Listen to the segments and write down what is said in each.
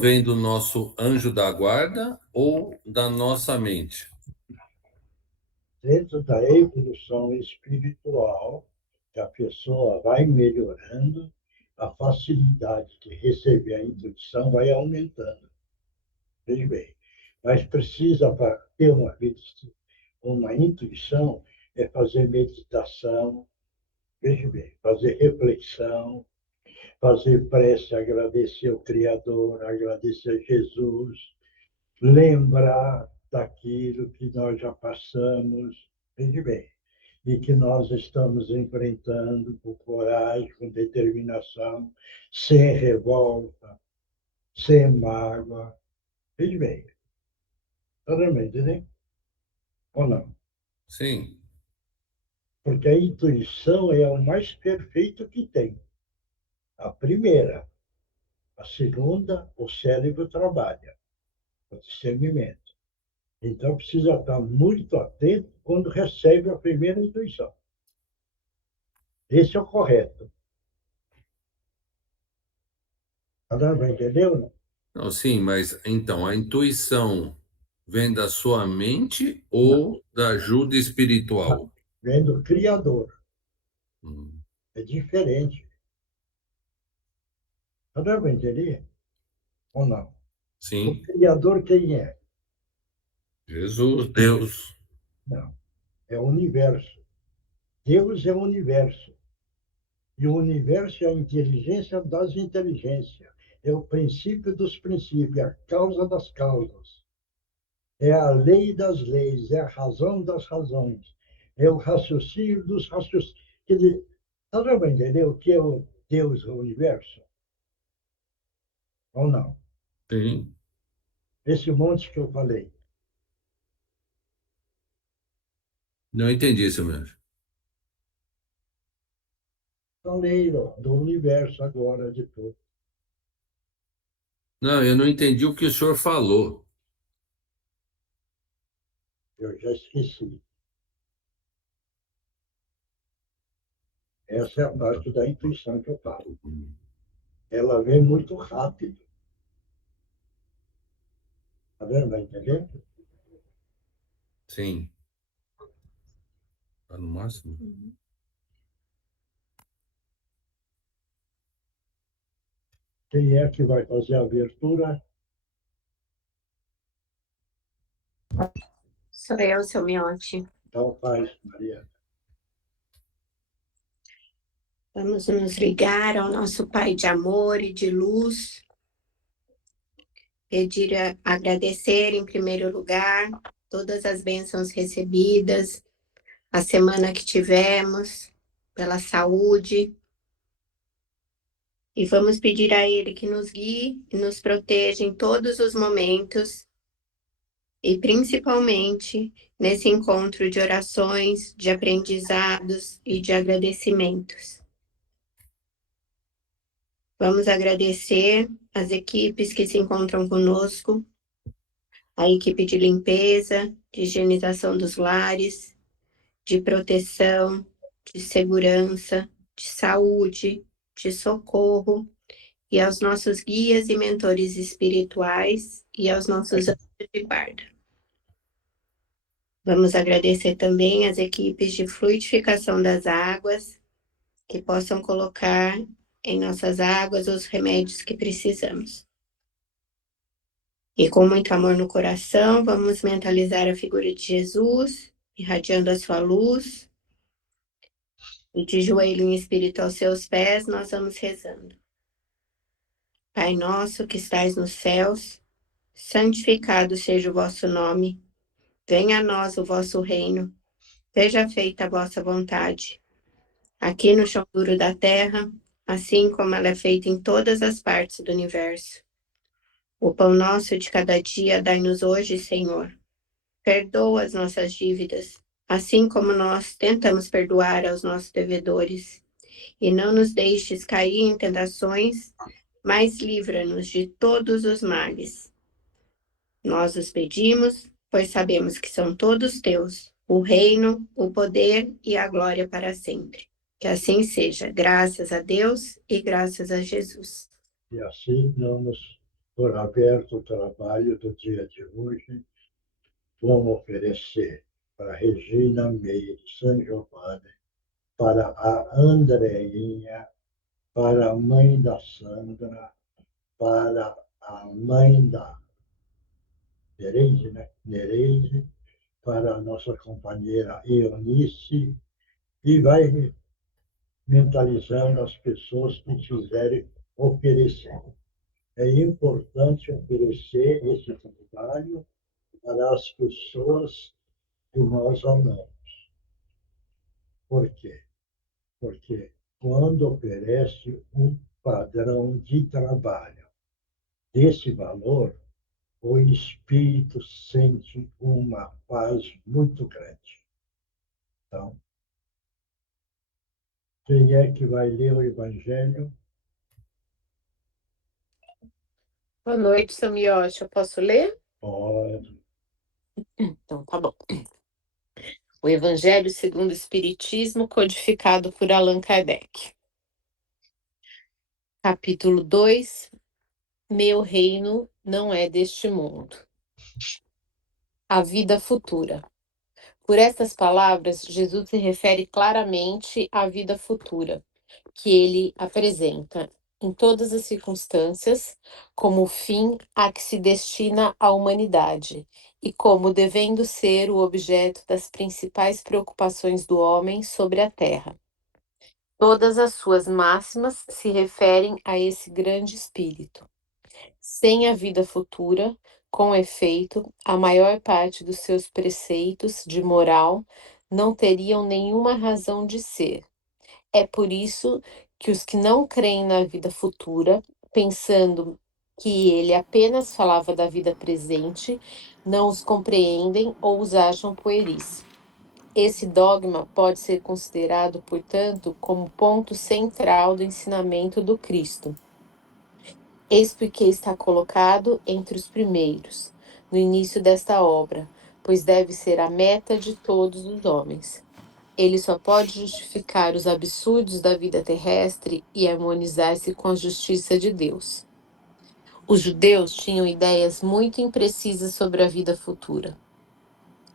vem do nosso anjo da guarda ou da nossa mente? Dentro da evolução espiritual, que a pessoa vai melhorando, a facilidade de receber a intuição vai aumentando. Veja bem, mas precisa, para ter uma intuição, é fazer meditação, veja bem, fazer reflexão, fazer prece, agradecer ao Criador, agradecer a Jesus, lembrar daquilo que nós já passamos, veja bem, e que nós estamos enfrentando com coragem, com determinação, sem revolta, sem mágoa. Veja bem, está realmente, né? Ou não? Sim. Porque a intuição é o mais perfeito que tem. A primeira. A segunda, o cérebro trabalha, o discernimento. Então, precisa estar muito atento quando recebe a primeira intuição. Esse é o correto. Entendeu? Não? Não, sim, mas então a intuição vem da sua mente ou da ajuda espiritual? Vem do Criador. Hum, É diferente. Para entender? Ou não? O Sim, Criador quem é? Jesus, Deus. Não. É o universo. Deus é o universo. E o universo é a inteligência das inteligências. É o princípio dos princípios, é a causa das causas. É a lei das leis, é a razão das razões. É o raciocínio dos raciocínios. Quer dizer, você vai entender o que é o Deus, o universo? Ou não? Sim. Esse monte que eu falei. Não entendi isso mesmo. Falei ó, do universo agora, depois. Não, eu não entendi o que o senhor falou. Eu já esqueci. Essa é a parte da intuição que eu falo. Ela vem muito rápido. Tá vendo? Vai entender? Sim. Tá no máximo? Quem é que vai fazer a abertura? Sou eu, seu Miote. Então faz, Maria. Vamos nos ligar ao nosso Pai de amor e de luz, agradecer em primeiro lugar todas as bênçãos recebidas, a semana que tivemos, pela saúde, e vamos pedir a Ele que nos guie e nos proteja em todos os momentos, e principalmente nesse encontro de orações, de aprendizados e de agradecimentos. Vamos agradecer as equipes que se encontram conosco, a equipe de limpeza, de higienização dos lares, de proteção, de segurança, de saúde, de socorro, e aos nossos guias e mentores espirituais e aos nossos anjos de guarda. Vamos agradecer também as equipes de fluidificação das águas, que possam colocar em nossas águas os remédios que precisamos. E com muito amor no coração, vamos mentalizar a figura de Jesus, irradiando a sua luz. E de joelho em espírito aos seus pés, nós vamos rezando. Pai nosso que estais nos céus, santificado seja o vosso nome. Venha a nós o vosso reino. Seja feita a vossa vontade, aqui no chão duro da terra, assim como ela é feita em todas as partes do universo. O pão nosso de cada dia dai-nos hoje, Senhor. Perdoa as nossas dívidas, assim como nós tentamos perdoar aos nossos devedores. E não nos deixes cair em tentações, mas livra-nos de todos os males. Nós os pedimos, pois sabemos que são todos teus, o reino, o poder e a glória para sempre. Que assim seja, graças a Deus e graças a Jesus. E assim vamos por aberto o trabalho do dia de hoje. Vamos oferecer para Regina Meire San Giovanni, para a Andreinha, para a mãe da Sandra, para a mãe da Nereide, né? Nereide, para a nossa companheira Eunice, e vai mentalizando as pessoas que quiserem oferecer. É importante oferecer esse trabalho para as pessoas que nós amamos. Por quê? Porque quando oferece um padrão de trabalho desse valor, o espírito sente uma paz muito grande. Então, quem é que vai ler o Evangelho? Boa noite, Samiocha. Eu posso ler? Pode. Então, tá bom. O Evangelho segundo o Espiritismo, codificado por Allan Kardec. Capítulo 2. Meu reino não é deste mundo. A vida futura. Por estas palavras, Jesus se refere claramente à vida futura, que ele apresenta em todas as circunstâncias como o fim a que se destina a humanidade e como devendo ser o objeto das principais preocupações do homem sobre a terra. Todas as suas máximas se referem a esse grande espírito. Sem a vida futura, com efeito, a maior parte dos seus preceitos de moral não teriam nenhuma razão de ser. É por isso que os que não creem na vida futura, pensando que ele apenas falava da vida presente, não os compreendem ou os acham pueris. Esse dogma pode ser considerado, portanto, como ponto central do ensinamento do Cristo. Eis porque está colocado entre os primeiros, no início desta obra, pois deve ser a meta de todos os homens. Ele só pode justificar os absurdos da vida terrestre e harmonizar-se com a justiça de Deus. Os judeus tinham ideias muito imprecisas sobre a vida futura.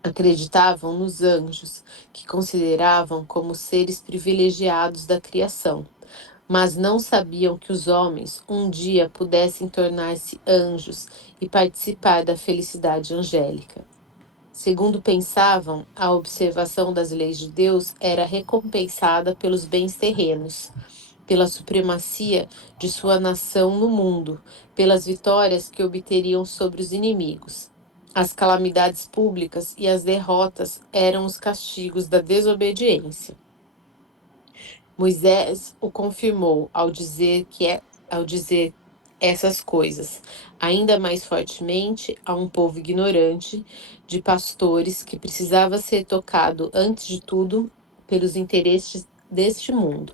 Acreditavam nos anjos, que consideravam como seres privilegiados da criação, mas não sabiam que os homens um dia pudessem tornar-se anjos e participar da felicidade angélica. Segundo pensavam, a observação das leis de Deus era recompensada pelos bens terrenos, pela supremacia de sua nação no mundo, pelas vitórias que obteriam sobre os inimigos. As calamidades públicas e as derrotas eram os castigos da desobediência. Moisés o confirmou ao dizer essas coisas, ainda mais fortemente a um povo ignorante de pastores que precisava ser tocado antes de tudo pelos interesses deste mundo.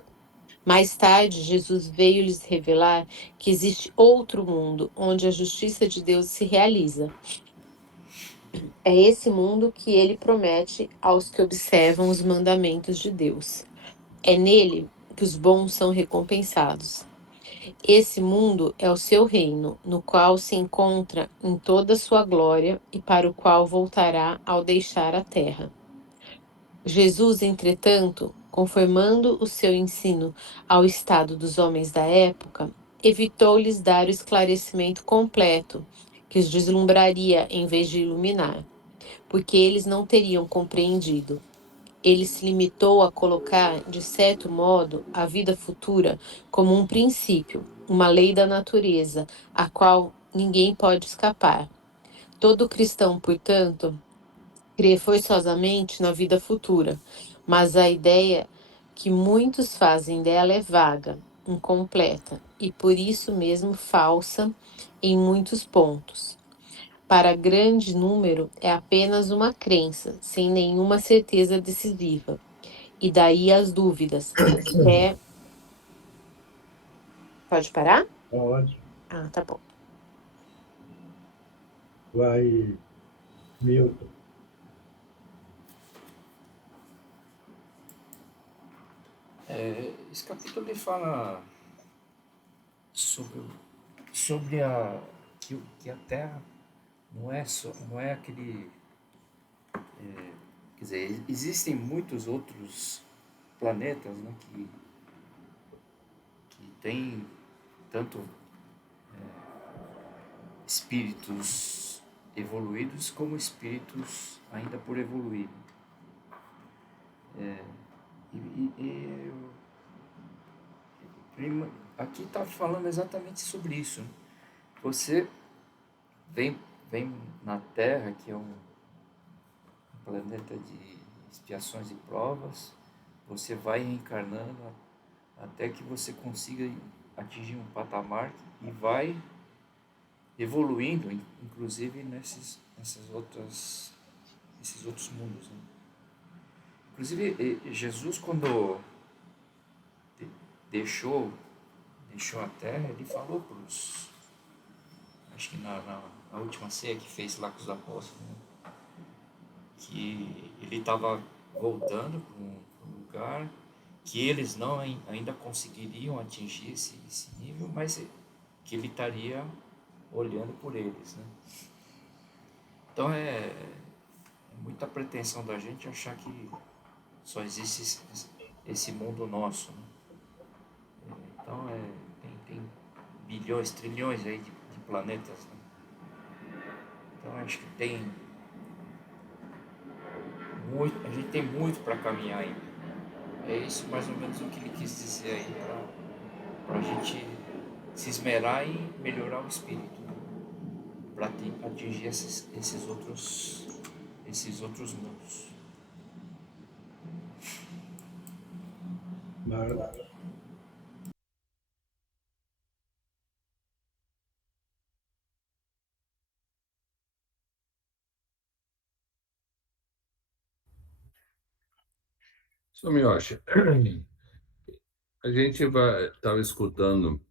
Mais tarde, Jesus veio lhes revelar que existe outro mundo onde a justiça de Deus se realiza. É esse mundo que ele promete aos que observam os mandamentos de Deus. É nele que os bons são recompensados. Esse mundo é o seu reino, no qual se encontra em toda a sua glória e para o qual voltará ao deixar a terra. Jesus, entretanto, conformando o seu ensino ao estado dos homens da época, evitou-lhes dar o esclarecimento completo, que os deslumbraria em vez de iluminar, porque eles não teriam compreendido. Ele se limitou a colocar, de certo modo, a vida futura como um princípio, uma lei da natureza, a qual ninguém pode escapar. Todo cristão, portanto, crê forçosamente na vida futura, mas a ideia que muitos fazem dela é vaga, incompleta e por isso mesmo falsa em muitos pontos. Para grande número é apenas uma crença, sem nenhuma certeza decisiva. E daí as dúvidas. Pode parar? Pode. Ah, tá bom. Vai, Milton. Esse capítulo ele fala sobre que a Terra não é aquele... Quer dizer, existem muitos outros planetas, né, que têm tanto espíritos evoluídos como espíritos ainda por evoluir. Aqui está falando exatamente sobre isso, né? Você vem na Terra, que é um planeta de expiações e provas, você vai reencarnando até que você consiga atingir um patamar e vai evoluindo, inclusive nesses outros mundos, né? Inclusive, Jesus, quando deixou a Terra, ele falou para os... Acho que na última ceia que fez lá com os apóstolos, né, que ele estava voltando para um lugar que eles não ainda conseguiriam atingir esse nível, mas que ele estaria olhando por eles, né? Então é muita pretensão da gente achar que só existe esse mundo nosso, né? Então tem bilhões, trilhões aí de planetas, né? Então acho que a gente tem muito para caminhar ainda. É isso mais ou menos o que ele quis dizer aí, para a gente se esmerar em melhorar o espírito, né, para atingir esses outros mundos. Só Miyoshi, a gente estava escutando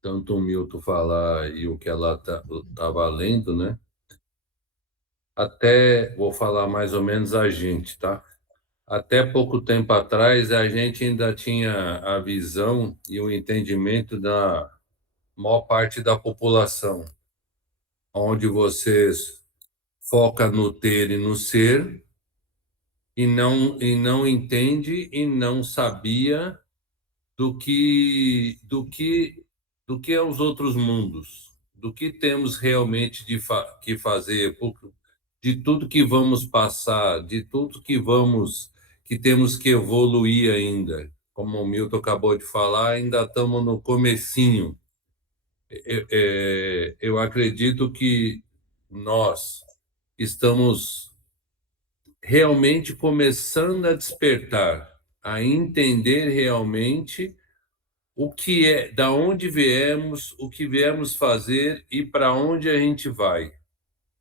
tanto o Milton falar e o que ela estava lendo, né? Até vou falar mais ou menos a gente, tá? Até pouco tempo atrás, a gente ainda tinha a visão e o entendimento da maior parte da população, onde você foca no ter e no ser e não entende e não sabia do que é os outros mundos, do que temos realmente que fazer, de tudo que vamos passar, de tudo que temos que evoluir ainda. Como o Milton acabou de falar, ainda estamos no comecinho. Eu acredito que nós estamos realmente começando a despertar, a entender realmente o que é, da onde viemos, o que viemos fazer e para onde a gente vai.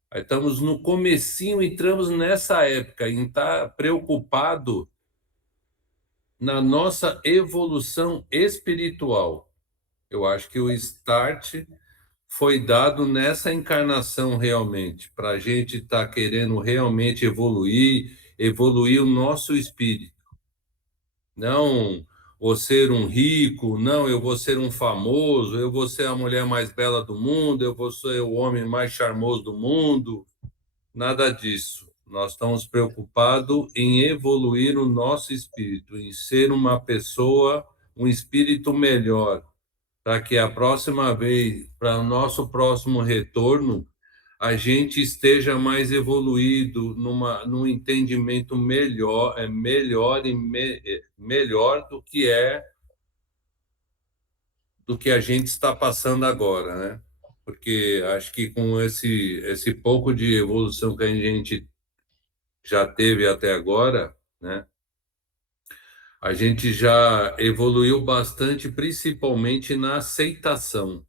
Aí estamos no comecinho, entramos nessa época em estar preocupado na nossa evolução espiritual. Eu acho que o start foi dado nessa encarnação realmente, para a gente estar querendo realmente evoluir o nosso espírito. Não vou ser um rico, não, eu vou ser um famoso, eu vou ser a mulher mais bela do mundo, eu vou ser o homem mais charmoso do mundo. Nada disso. Nós estamos preocupados em evoluir o nosso espírito, em ser uma pessoa, um espírito melhor, para que a próxima vez, para o nosso próximo retorno, a gente esteja mais evoluído num entendimento melhor do que a gente está passando agora, né? Porque acho que com esse pouco de evolução que a gente já teve até agora, né? A gente já evoluiu bastante, principalmente na aceitação,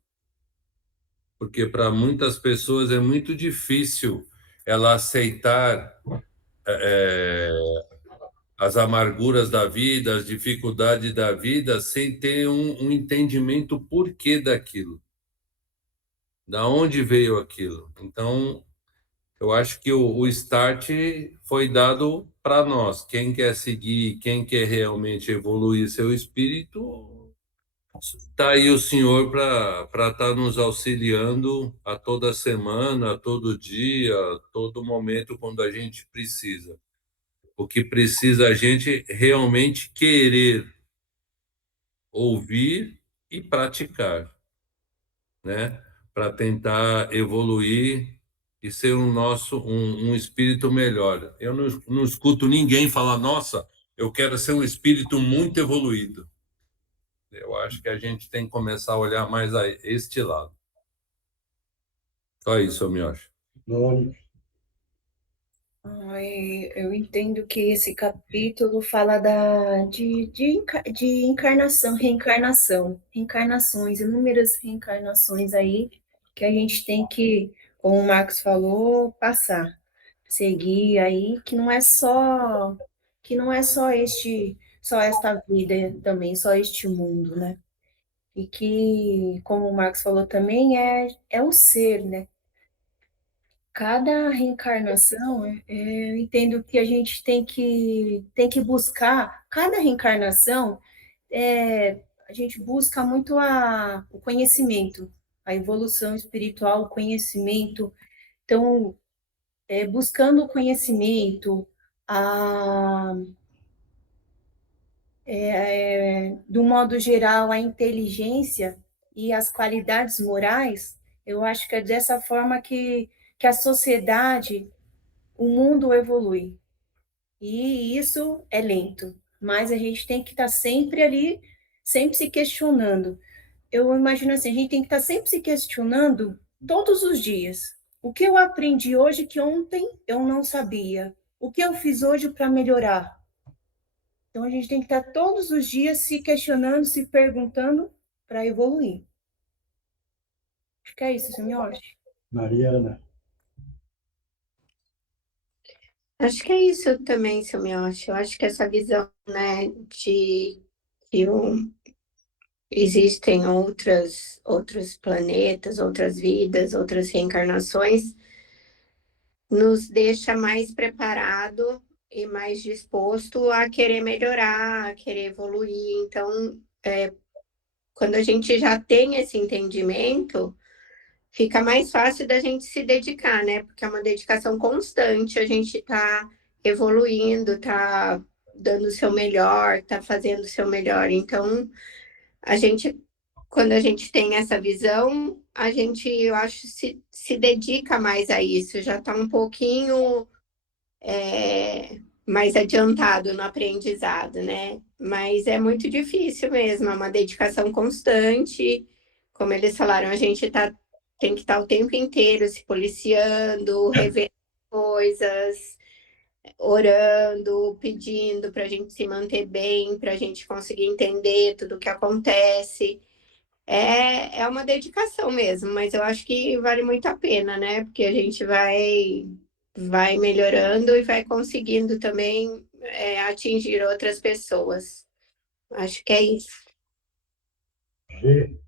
porque para muitas pessoas é muito difícil ela aceitar as amarguras da vida, as dificuldades da vida, sem ter um entendimento porquê daquilo, da onde veio aquilo. Então, eu acho que o start foi dado para nós. Quem quer seguir, quem quer realmente evoluir seu espírito, Está aí o Senhor para estar nos auxiliando a toda semana, a todo dia, a todo momento, quando a gente precisa. O que precisa a gente realmente querer ouvir e praticar, né? Para tentar evoluir e ser um espírito melhor. Eu não escuto ninguém falar, nossa, eu quero ser um espírito muito evoluído. Eu acho que a gente tem que começar a olhar mais a este lado. Só isso, eu me acho. Nome, Ai, eu entendo que esse capítulo fala de encarnação, reencarnações, inúmeras reencarnações aí que a gente tem que, como o Marcos falou, passar, seguir aí, que não é só só esta vida também, só este mundo, né? E que, como o Marcos falou também, é o ser, né? Cada reencarnação, eu entendo que a gente tem que buscar, cada reencarnação, a gente busca muito o conhecimento, a evolução espiritual, o conhecimento. Então, buscando o conhecimento, a, do modo geral, a inteligência e as qualidades morais, eu acho que é dessa forma que a sociedade, o mundo evolui. E isso é lento, mas a gente tem que estar sempre ali, sempre se questionando. Eu imagino assim, a gente tem que estar sempre se questionando todos os dias. O que eu aprendi hoje que ontem eu não sabia? O que eu fiz hoje para melhorar? Então a gente tem que estar todos os dias se questionando, se perguntando para evoluir. Acho que é isso, senhor. Mariana, Acho que é isso também, seu Miotti. Eu acho que essa visão, né, de que existem outros planetas, outras vidas, outras reencarnações, nos deixa mais preparado e mais disposto a querer melhorar, a querer evoluir. Então, quando a gente já tem esse entendimento, fica mais fácil da gente se dedicar, né? Porque é uma dedicação constante, a gente está evoluindo, está dando o seu melhor, está fazendo o seu melhor. Então, a gente, quando a gente tem essa visão, a gente, eu acho, se dedica mais a isso, já está um pouquinho mais adiantado no aprendizado, né? Mas é muito difícil mesmo, é uma dedicação constante. Como eles falaram, a gente tem que estar o tempo inteiro se policiando, revendo coisas, orando, pedindo para a gente se manter bem, para a gente conseguir entender tudo o que acontece. É uma dedicação mesmo, mas eu acho que vale muito a pena, né? Porque a gente vai melhorando e vai conseguindo também atingir outras pessoas. Acho que é isso. G,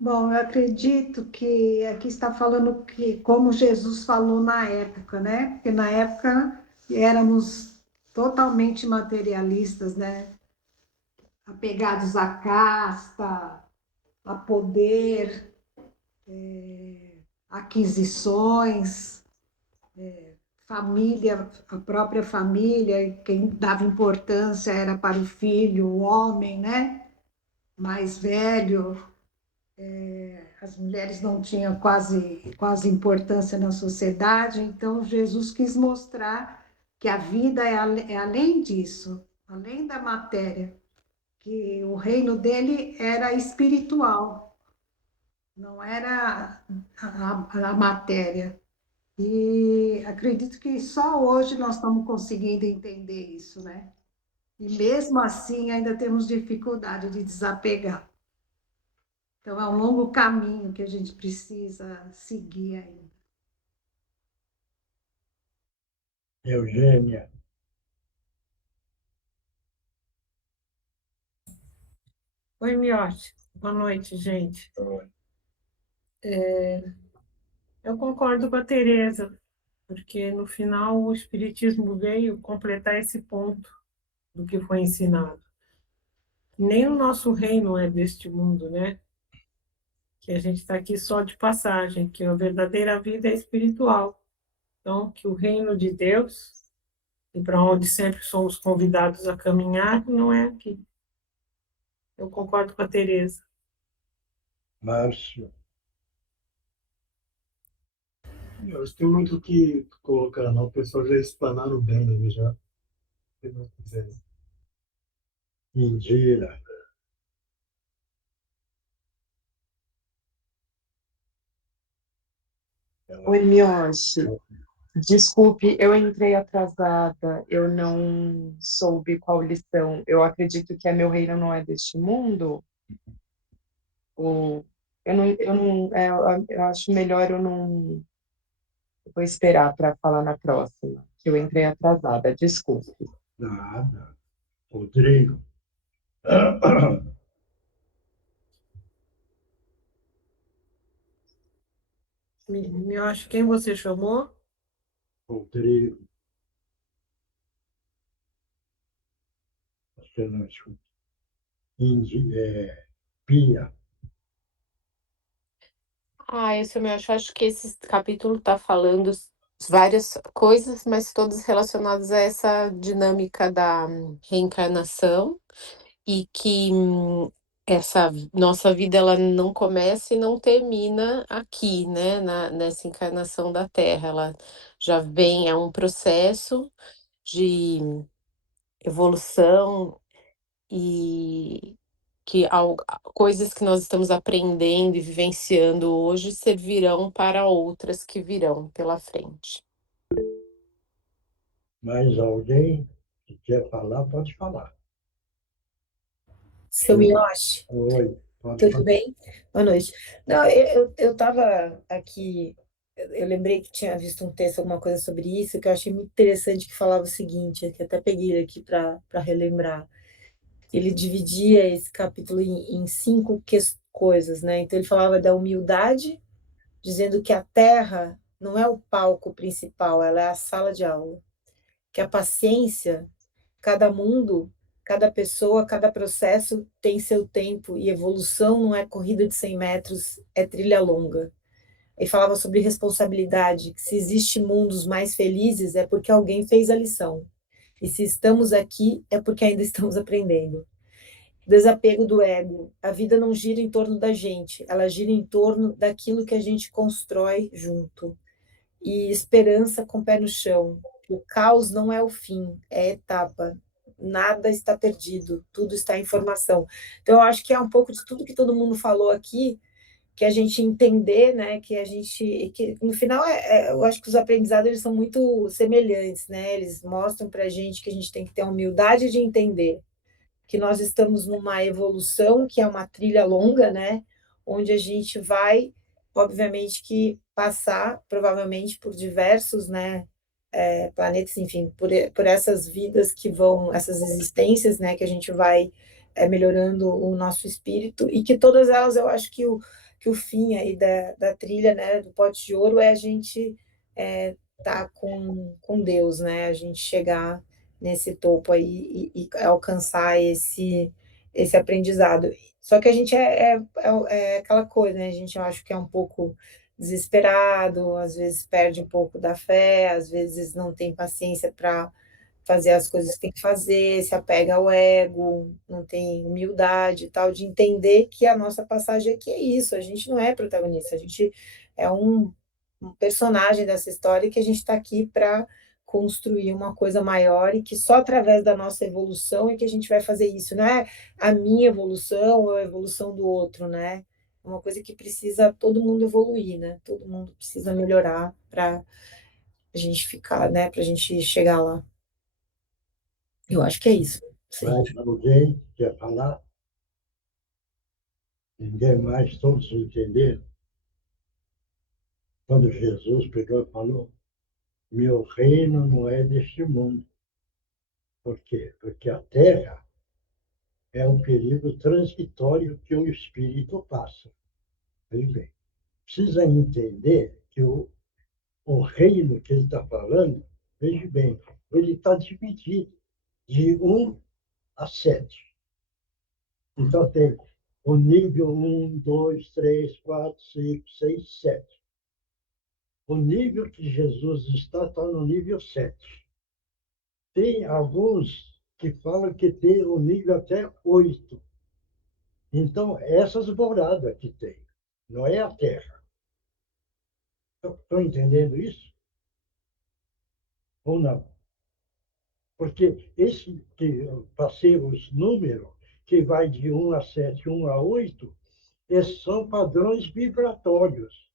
Bom, eu acredito que aqui está falando que como Jesus falou na época, né? Porque na época éramos totalmente materialistas, né? Apegados à casta, a poder, aquisições, família, a própria família, quem dava importância era para o filho, o homem, né? Mais velho, as mulheres não tinham quase importância na sociedade, então Jesus quis mostrar que a vida é além disso, além da matéria, que o reino dele era espiritual, não era a matéria. E acredito que só hoje nós estamos conseguindo entender isso, né? E mesmo assim ainda temos dificuldade de desapegar. Então, é um longo caminho que a gente precisa seguir ainda. Eugênia, Oi, Miotti. Boa noite, gente. Eu concordo com a Tereza, porque no final o Espiritismo veio completar esse ponto do que foi ensinado. Nem o nosso reino é deste mundo, né? Que a gente está aqui só de passagem, que a verdadeira vida é espiritual. Então, que o reino de Deus, e para onde sempre somos convidados a caminhar, não é aqui. Eu concordo com a Tereza. Márcio, Eu acho que tem muito o que colocar, não. O pessoal já explanaram bem ali já. Se não quiser. Indira, ela Oi, Mioshi. Desculpe, eu entrei atrasada, eu não soube qual lição. Eu acredito que meu reino não é deste mundo. Ou eu acho melhor eu vou esperar para falar na próxima, que eu entrei atrasada, desculpe. nada. Rodrigo, Eu acho quem você chamou? Rodrigo, acho que eu não escuto. Pia, Isso eu acho que esse capítulo está falando várias coisas, mas todas relacionadas a essa dinâmica da reencarnação e que essa nossa vida ela não começa e não termina aqui, né, nessa encarnação da Terra. Ela já vem, é um processo de evolução e que coisas que nós estamos aprendendo e vivenciando hoje servirão para outras que virão pela frente. mais alguém que quer falar, pode falar. Seu Miyoshi, Oi, pode tudo falar. bem? Boa noite. Não, eu estava aqui, eu lembrei que tinha visto um texto, alguma coisa sobre isso, que eu achei muito interessante, que falava o seguinte, que até peguei aqui para relembrar. Ele dividia esse capítulo em cinco coisas, né? Então ele falava da humildade, dizendo que a Terra não é o palco principal, ela é a sala de aula. Que a paciência, cada mundo, cada pessoa, cada processo tem seu tempo e evolução não é corrida de 100 metros, é trilha longa. E falava sobre responsabilidade, que se existem mundos mais felizes é porque alguém fez a lição. E se estamos aqui é porque ainda estamos aprendendo. Desapego do ego. A vida não gira em torno da gente, ela gira em torno daquilo que a gente constrói junto. E esperança com o pé no chão. O caos não é o fim, é a etapa. Nada está perdido, tudo está em formação. Então, eu acho que é um pouco de tudo que todo mundo falou aqui, que a gente entender, né? Que no final, eu acho que os aprendizados eles são muito semelhantes, né? Eles mostram para a gente que a gente tem que ter a humildade de entender que nós estamos numa evolução, que é uma trilha longa, né? Onde a gente vai, obviamente, que passar, provavelmente, por diversos, né? Planetas, enfim, por essas vidas que vão, essas existências, né? Que a gente vai melhorando o nosso espírito e que todas elas, eu acho que o fim aí da trilha, né? Do pote de ouro é a gente tá com Deus, né? A gente chegar nesse topo aí e alcançar esse aprendizado. Só que a gente é aquela coisa, né? A gente eu acho que é um pouco desesperado, às vezes perde um pouco da fé, às vezes não tem paciência para fazer as coisas que tem que fazer, se apega ao ego, não tem humildade e tal, de entender que a nossa passagem aqui é isso, a gente não é protagonista, a gente é um personagem dessa história que a gente está aqui para construir uma coisa maior e que só através da nossa evolução é que a gente vai fazer isso, não é a minha evolução ou a evolução do outro, né? É uma coisa que precisa todo mundo evoluir, né? Todo mundo precisa melhorar para a gente ficar, né? Para a gente chegar lá. Eu acho que é isso. Sim. Mais alguém quer falar? Ninguém mais, todos entenderam? Quando Jesus pegou e falou, meu reino não é deste mundo. Por quê? Porque a Terra é um período transitório que o espírito passa. Veja bem, precisa entender que o reino que ele está falando, veja bem, ele está dividido de 1 a 7. Então, tem o nível 1, 2, 3, 4, 5, 6, 7. O nível que Jesus está no nível 7. Tem alguns que falam que tem o nível até 8. Então, essas moradas que tem, não é a Terra. Estão entendendo isso? Ou não? Porque esse que eu passei os números, que vai de 1 a 7, 1 a 8, esses são padrões vibratórios.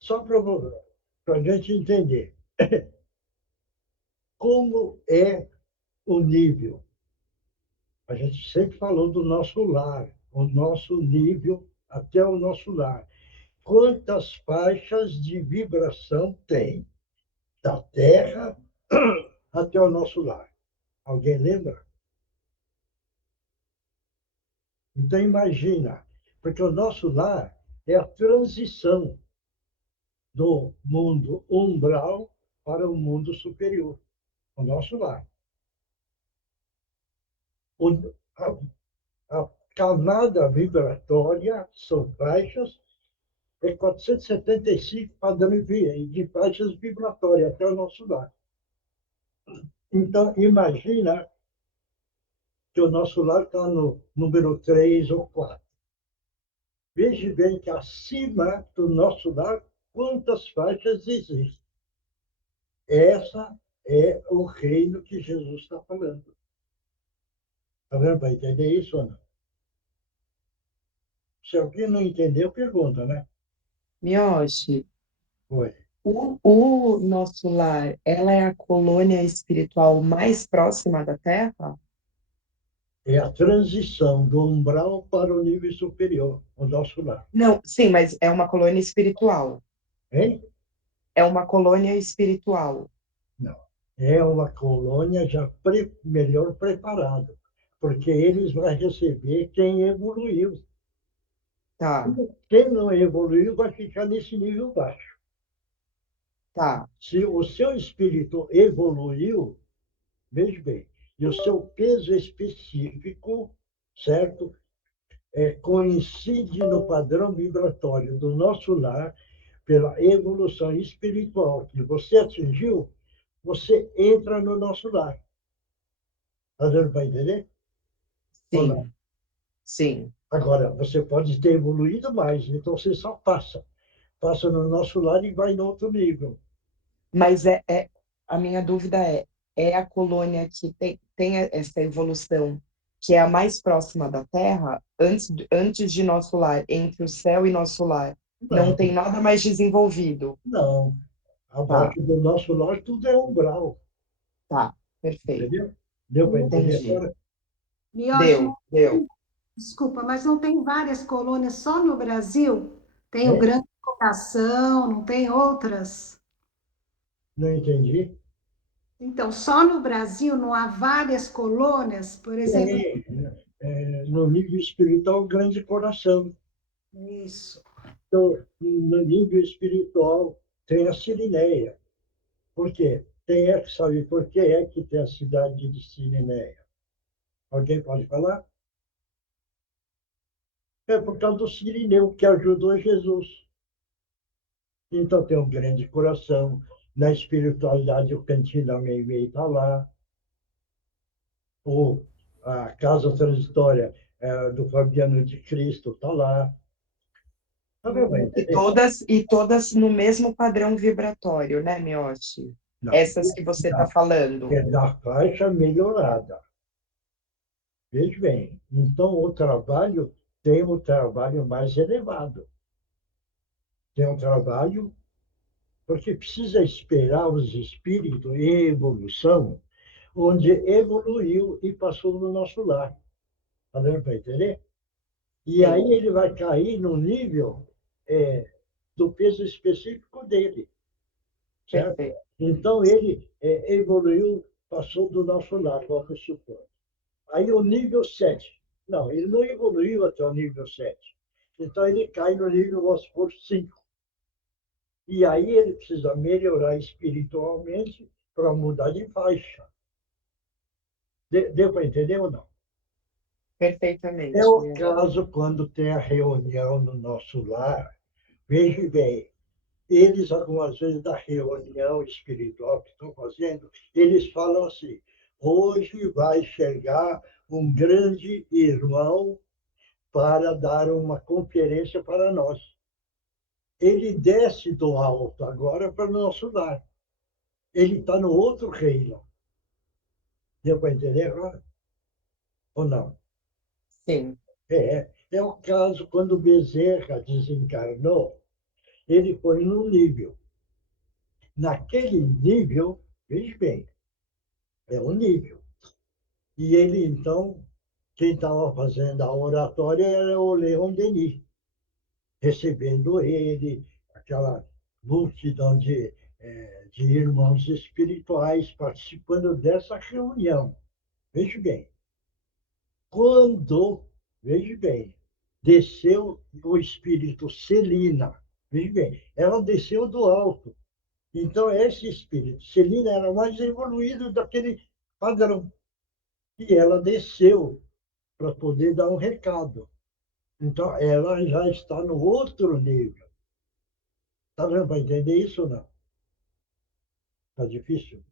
Só para a gente entender como é o nível. A gente sempre falou do nosso lar, o nosso nível até o nosso lar. Quantas faixas de vibração tem da Terra até o nosso lar? Alguém lembra? Então, imagina, porque o nosso lar é a transição do mundo umbral para o mundo superior, o nosso lar. A, a camada vibratória são faixas, é 475 padrões de faixas vibratórias até o nosso lar. Então, imagina que o nosso lar está no número 3 ou 4. Veja bem que acima do nosso lar, quantas faixas existem. Essa é o reino que Jesus está falando. Está vendo para entender isso ou não? Se alguém não entendeu, pergunta, né? Mioshi, Oi. o nosso lar, ela é a colônia espiritual mais próxima da Terra? É a transição do umbral para o nível superior, o nosso lar. Não, sim, mas é uma colônia espiritual. Hein? É uma colônia espiritual. Não. É uma colônia já melhor preparada, porque eles vão receber quem evoluiu. Tá, Quem não evoluiu vai ficar nesse nível baixo. tá. Se o seu espírito evoluiu, veja bem, e o seu peso específico, certo? Coincide no padrão vibratório do nosso lar, pela evolução espiritual que você atingiu, você entra no nosso lar. Está dando para entender? Ou não? Sim, sim. Agora, você pode ter evoluído mais, então você só passa. Passa no nosso lar e vai no outro nível. Mas a minha dúvida é a colônia que tem essa evolução, que é a mais próxima da Terra, antes de nosso lar, entre o céu e nosso lar, não Não, tem nada mais desenvolvido? não. Tá, Abaixo do nosso lar tudo é umbral, tá, perfeito. entendeu? Deu para entender Entendi. agora? Mioshi, Deu. desculpa, mas não tem várias colônias só no Brasil? Tem o Hein? Grande Coração, não tem outras? Não entendi. Então, só no Brasil não há várias colônias, por exemplo, Tem, no nível espiritual, grande coração. isso. Então, no nível espiritual, tem a Sirineia. Por quê? Sabe por que é que tem a cidade de Sirineia? Alguém pode falar? É por causa do Sirineu, que ajudou Jesus. Então, tem um grande coração. Na espiritualidade, o Cantinho da Meimei está lá. A Casa Transitória do Fabiano de Cristo está lá. Tá vendo, vai entender? E todas no mesmo padrão vibratório, né, Miotti? Não, Essas que você está falando. é da faixa melhorada. Veja bem, então o trabalho tem um trabalho mais elevado. Tem um trabalho, porque precisa esperar os espíritos em evolução, onde evoluiu e passou no nosso lar. Está dando para entender? E aí Sim, ele vai cair no nível do peso específico dele, certo? perfeito. Então ele evoluiu, passou do nosso lar, vamos supor. Aí o nível 7. Não, ele não evoluiu até o nível 7. Então ele cai no nível, vamos supor, 5. E aí ele precisa melhorar espiritualmente para mudar de faixa. Deu para entender ou não? Perfeitamente, É o meu. caso quando tem a reunião no nosso lar. Veja bem, eles, algumas vezes, da reunião espiritual que estão fazendo, eles falam assim: hoje vai chegar um grande irmão para dar uma conferência para nós. Ele desce do alto agora para o nosso lar. Ele está no outro reino. Deu para entender agora? Ou não? Sim. É o caso quando Bezerra desencarnou, ele foi num nível. Naquele nível, veja bem, é um nível. E ele, então, quem estava fazendo a oratória era o Leon Denis, recebendo ele, aquela multidão de irmãos espirituais participando dessa reunião. Veja bem, quando, veja bem, desceu o espírito Celina, veja bem, ela desceu do alto. Então, esse espírito Celina era mais evoluído daquele padrão. E ela desceu para poder dar um recado. Então, ela já está no outro nível. Está dando para entender isso ou não? Está difícil?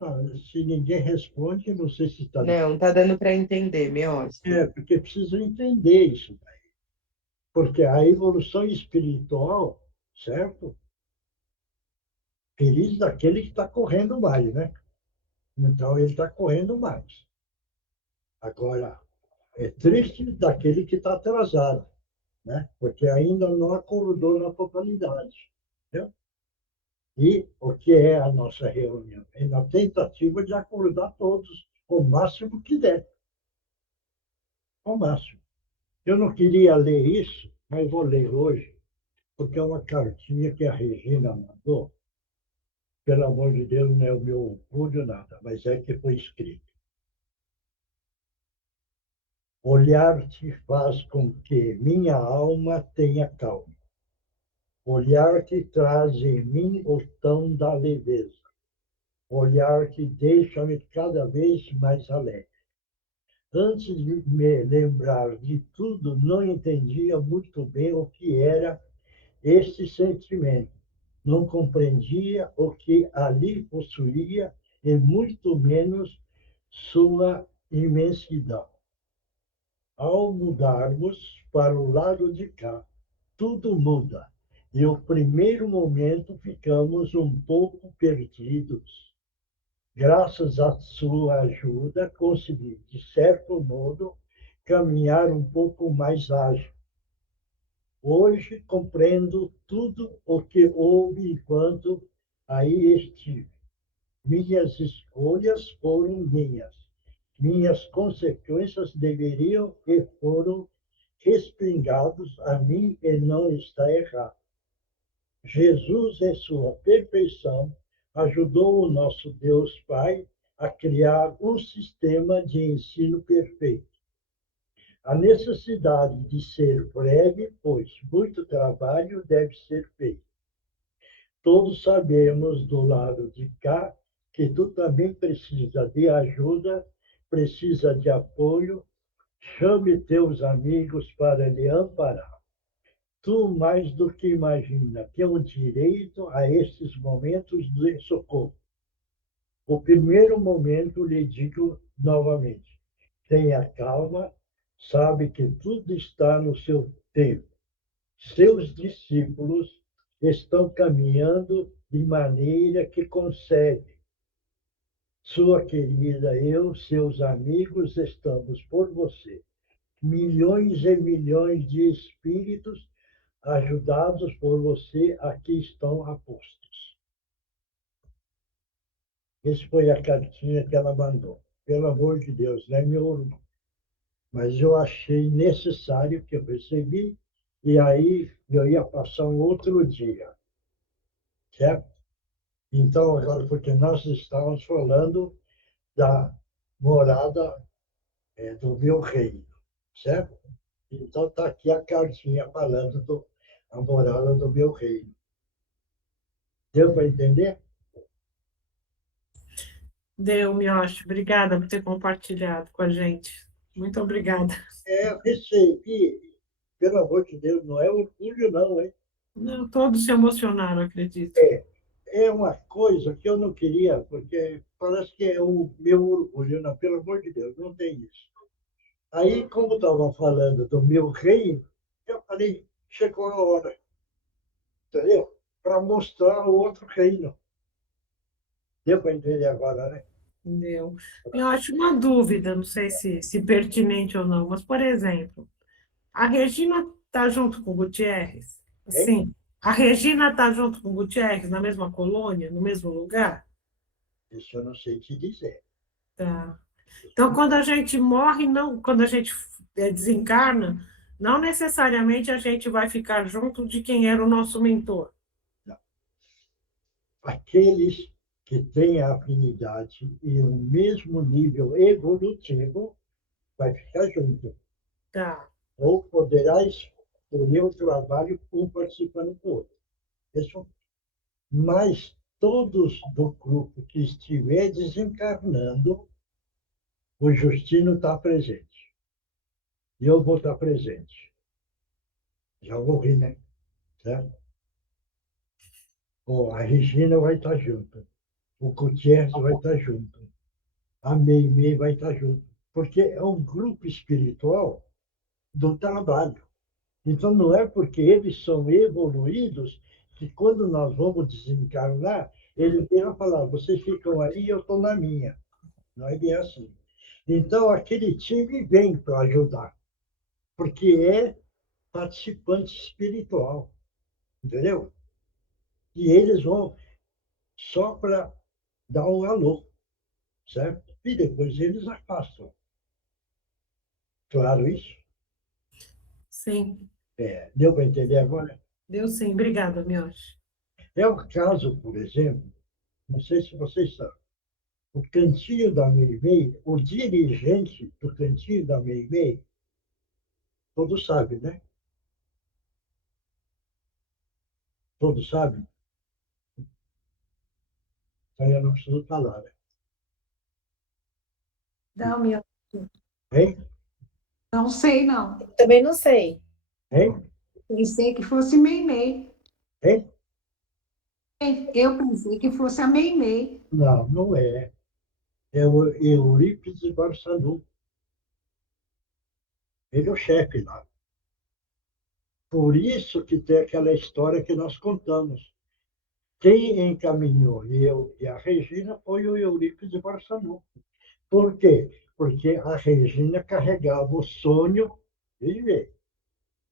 Ah, se ninguém responde, não sei se está difícil. Não, tá dando para entender, meu. Porque precisa entender isso daí. Porque a evolução espiritual, certo? Feliz daquele que está correndo mais, né? Então, ele está correndo mais. Agora, é triste daquele que está atrasado, né? Porque ainda não acordou na totalidade. Entendeu? E o que é a nossa reunião? É na tentativa de acordar todos o máximo que der. O máximo. Eu não queria ler isso, mas vou ler hoje, porque é uma cartinha que a Regina mandou. Pelo amor de Deus, não é o meu orgulho, nada, mas é que foi escrito. Olhar-te faz com que minha alma tenha calma. Olhar-te traz em mim o tom da leveza. Olhar-te deixa-me cada vez mais alegre. Antes de me lembrar de tudo, não entendia muito bem o que era esse sentimento. Não compreendia o que ali possuía e muito menos sua imensidão. Ao mudarmos para o lado de cá, tudo muda. E o primeiro momento ficamos um pouco perdidos. Graças à sua ajuda, consegui, de certo modo, caminhar um pouco mais ágil. Hoje compreendo tudo o que houve enquanto aí estive. Minhas escolhas foram minhas. Minhas consequências deveriam e foram respingados a mim e não está errado. Jesus, em sua perfeição, ajudou o nosso Deus Pai a criar um sistema de ensino perfeito. A necessidade de ser breve, pois muito trabalho deve ser feito. Todos sabemos do lado de cá que tu também precisa de ajuda, precisa de apoio. Chame teus amigos para lhe amparar. Tu, mais do que imagina, tem o direito a esses momentos de socorro. O primeiro momento, lhe digo novamente, tenha calma, sabe que tudo está no seu tempo. Seus discípulos estão caminhando de maneira que conseguem. Sua querida, eu, seus amigos, estamos por você. Milhões e milhões de espíritos ajudados por você aqui estão a postos. Essa foi a cartinha que ela mandou. Pelo amor de Deus, não é meu irmão. Mas eu achei necessário que eu recebi, e aí eu ia passar um outro dia, certo? Então, agora, porque nós estávamos falando da morada do meu reino, certo? Então, está aqui a cartinha falando da morada do meu reino. Deu para entender? Deu, Mioche. Obrigada por ter compartilhado com a gente. Muito obrigada. Eu recebi, pelo amor de Deus, não é orgulho, não, hein? Não, todos se emocionaram, acredito. É uma coisa que eu não queria, porque parece que é o meu orgulho. Não, pelo amor de Deus, não tem isso. Aí, como estava falando do meu reino, eu falei, chegou a hora, entendeu? Para mostrar o outro reino. Deu para entender agora, né? Deu. Eu acho uma dúvida, não sei se pertinente ou não, mas, por exemplo, a Regina está junto com o Gutierrez? Sim. A Regina está junto com o Gutierrez na mesma colônia, no mesmo lugar? Isso eu não sei te dizer. Tá. Então, quando a gente morre, não, quando a gente desencarna, não necessariamente a gente vai ficar junto de quem era o nosso mentor. Não. Aqueles que têm a afinidade e o mesmo nível evolutivo vai ficar junto. Tá. Ou poderá escolher o trabalho um participando do outro. Isso, mas todos do grupo que estiver desencarnando, o Justino está presente. E eu vou estar presente. Já morri, né? Certo? A Regina vai estar junto. O Gutierrez vai estar junto. A Meimei vai estar junto. Porque é um grupo espiritual do trabalho. Então, não é porque eles são evoluídos que, quando nós vamos desencarnar, eles vão falar: vocês ficam aí e eu estou na minha. Não é bem assim. Então, aquele time vem para ajudar, porque é participante espiritual, entendeu? E eles vão só para dar um alô, certo? E depois eles afastam. Claro isso? Sim. Deu para entender agora? Deu sim. Obrigada, Mioche. É o caso, por exemplo, não sei se vocês sabem, o Cantinho da Meimei, o dirigente do Cantinho da Meimei, todos sabem, né? Todos sabem? Então eu não preciso falar, né? Não, minha, Hein? não sei, não. Também não sei. Hein? Pensei que fosse Meimei. Hein? Eu pensei que fosse a Meimei. Não, não é. É o Eurípides Barçanu. Ele é o chefe lá. Por isso que tem aquela história que nós contamos. Quem encaminhou eu e a Regina foi o Eurípides Barçanu. Por quê? Porque a Regina carregava o sonho,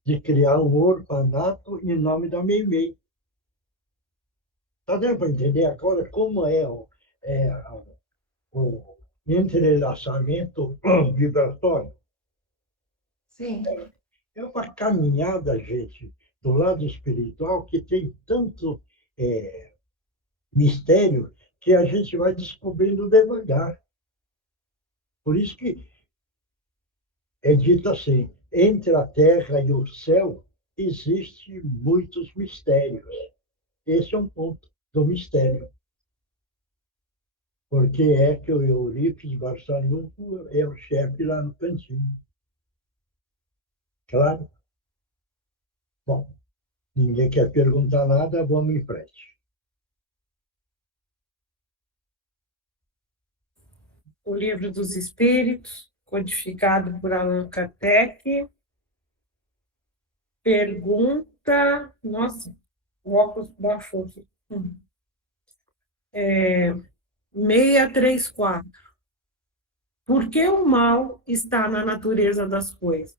de criar um orfanato em nome da Meimei. Está dando para entender agora como é o entrelaçamento vibratório? Sim. É uma caminhada, gente, do lado espiritual que tem tanto mistério que a gente vai descobrindo devagar. Por isso que é dito assim, entre a terra e o céu existem muitos mistérios. Esse é um ponto do mistério. Porque é que o Eurípides Barçanuco é o chefe lá no cantinho. Claro? Bom, ninguém quer perguntar nada, vamos em frente. O Livro dos Espíritos, codificado por Allan Kardec. Pergunta... Nossa, o óculos baixou aqui. 634. Por que o mal está na natureza das coisas?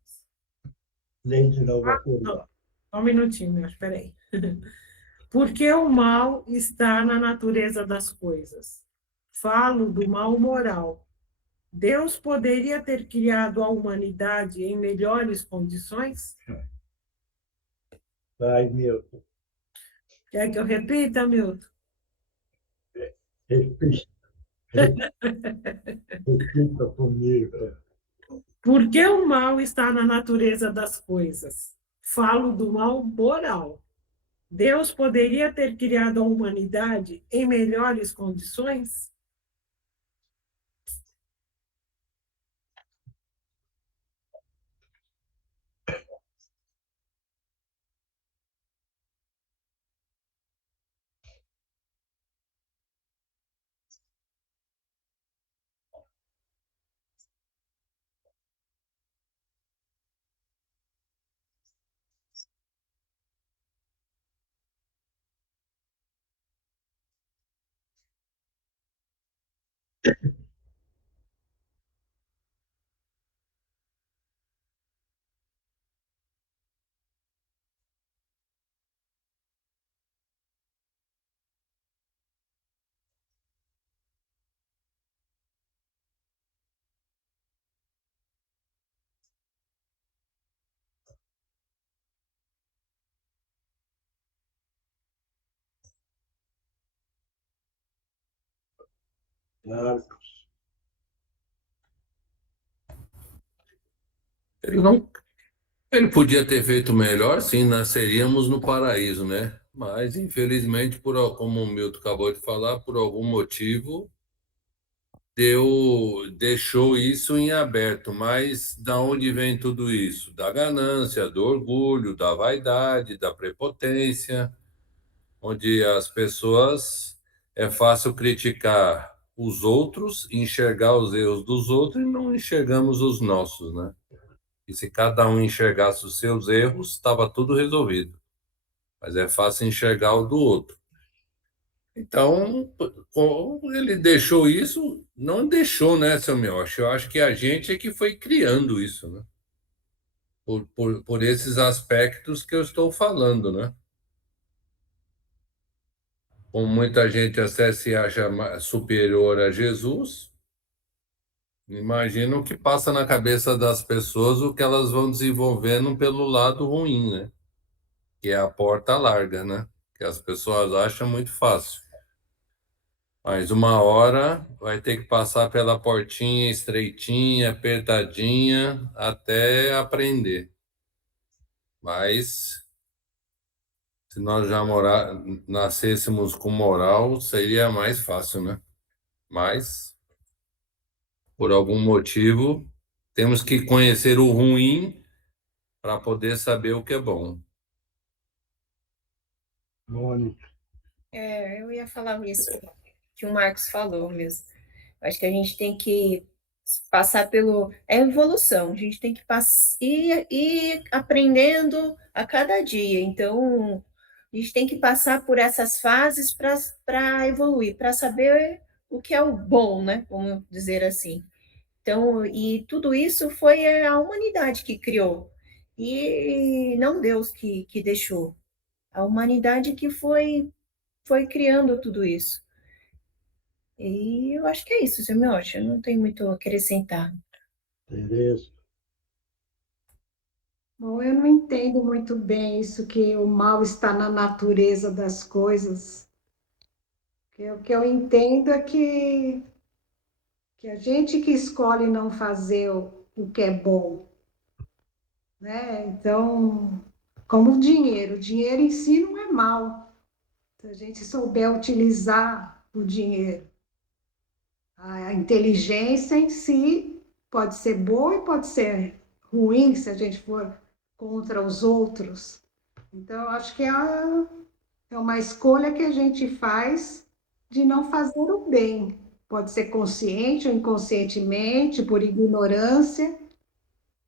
Lei de novo a pergunta. Só um minutinho, espera aí. Por que o mal está na natureza das coisas? Falo do mal moral. Deus poderia ter criado a humanidade em melhores condições? Vai, Milton. Quer que eu repita, Milton? Repita comigo. Por que o mal está na natureza das coisas? Falo do mal moral. Deus poderia ter criado a humanidade em melhores condições? Marcos. Ele não, ele podia ter feito melhor, sim, nasceríamos no paraíso, né? Mas, infelizmente, como o Milton acabou de falar, por algum motivo, deixou isso em aberto. Mas da onde vem tudo isso? Da ganância, do orgulho, da vaidade, da prepotência, onde as pessoas é fácil criticar os outros, enxergar os erros dos outros e não enxergamos os nossos, né? E se cada um enxergasse os seus erros, estava tudo resolvido. Mas é fácil enxergar o do outro. Então, como ele deixou isso, não deixou, né, seu Miocha? Eu acho que a gente é que foi criando isso, né? Por esses aspectos que eu estou falando, né? Como muita gente até se acha superior a Jesus, imagina o que passa na cabeça das pessoas, o que elas vão desenvolvendo pelo lado ruim, né? Que é a porta larga, né? Que as pessoas acham muito fácil. Mas uma hora vai ter que passar pela portinha estreitinha, apertadinha, até aprender. Mas se nós já nascêssemos com moral, seria mais fácil, né? Mas, por algum motivo, temos que conhecer o ruim para poder saber o que é bom. Mônica. Eu ia falar isso que o Marcos falou mesmo. Acho que a gente tem que passar pelo... É evolução, a gente tem que ir aprendendo a cada dia. Então, a gente tem que passar por essas fases para evoluir, para saber o que é o bom, né? Vamos dizer assim. Então, e tudo isso foi a humanidade que criou, e não Deus que deixou. A humanidade que foi criando tudo isso. E eu acho que é isso, seu Miocha. Eu não tenho muito a acrescentar. Tereza. Bom, eu não entendo muito bem isso que o mal está na natureza das coisas. O que eu entendo é que a gente que escolhe não fazer o que é bom, né? Então, como o dinheiro em si não é mal, se a gente souber utilizar o dinheiro. A inteligência em si pode ser boa e pode ser ruim se a gente for contra os outros. Então, eu acho que é uma escolha que a gente faz de não fazer o bem. Pode ser consciente ou inconscientemente, por ignorância,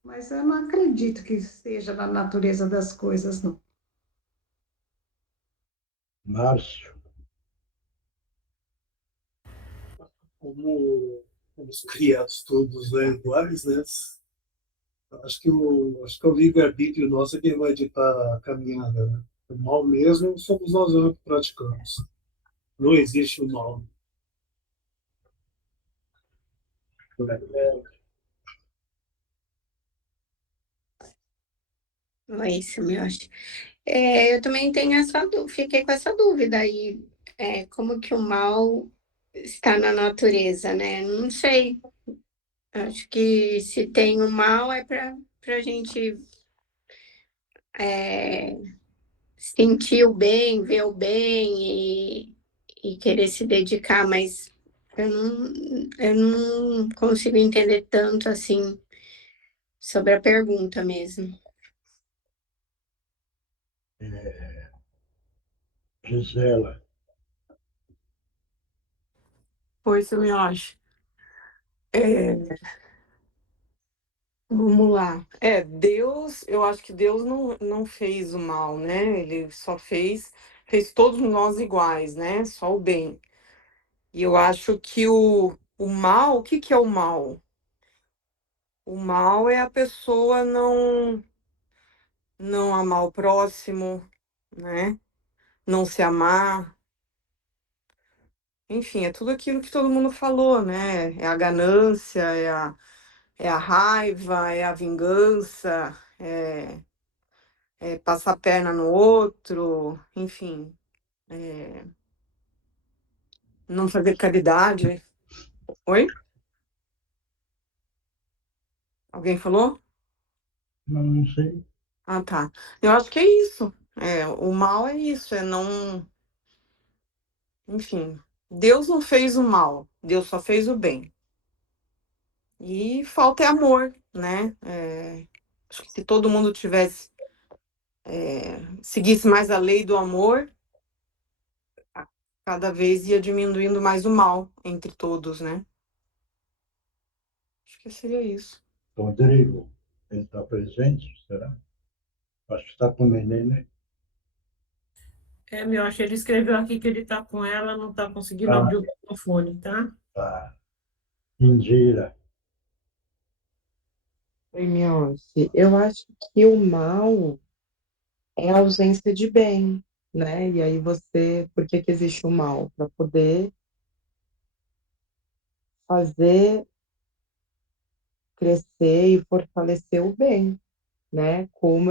mas eu não acredito que seja na natureza das coisas, não. Márcio. Como os criados todos, né, iguais, né? Acho que o livre-arbítrio nosso é quem vai ditar a caminhada, né? O mal mesmo somos nós que praticamos. Não existe o mal. É isso, Miocha. Eu também tenho fiquei com essa dúvida aí, como que o mal está na natureza, né? Não sei. Acho que se tem o mal é para a gente sentir o bem, ver o bem e querer se dedicar, mas eu não consigo entender tanto assim sobre a pergunta mesmo. Gisela. Pois eu me acho. Vamos lá. Deus, eu acho que Deus não fez o mal, né? Ele só fez todos nós iguais, né? Só o bem. E eu acho que O mal, o que que é o mal? O mal é a pessoa não amar o próximo, né? Não se amar. Enfim, é tudo aquilo que todo mundo falou, né? É a ganância, é a raiva, é a vingança, é passar a perna no outro, enfim, é não fazer caridade. Oi? Alguém falou? Não sei. Ah, tá. Eu acho que é isso. O mal é isso, é não. Enfim, Deus não fez o mal, Deus só fez o bem. E falta é amor, né? Acho que se todo mundo seguisse mais a lei do amor, cada vez ia diminuindo mais o mal entre todos, né? Acho que seria isso. Rodrigo, ele está presente, será? Acho que está com o neném, né? Meu, acho que ele escreveu aqui que ele está com ela, não está conseguindo Ah, abrir o microfone, tá? tá. Indira. Oi, Miotti. Eu acho que o mal é a ausência de bem, né? E aí por que que existe o mal? Para poder fazer crescer e fortalecer o bem, né? Como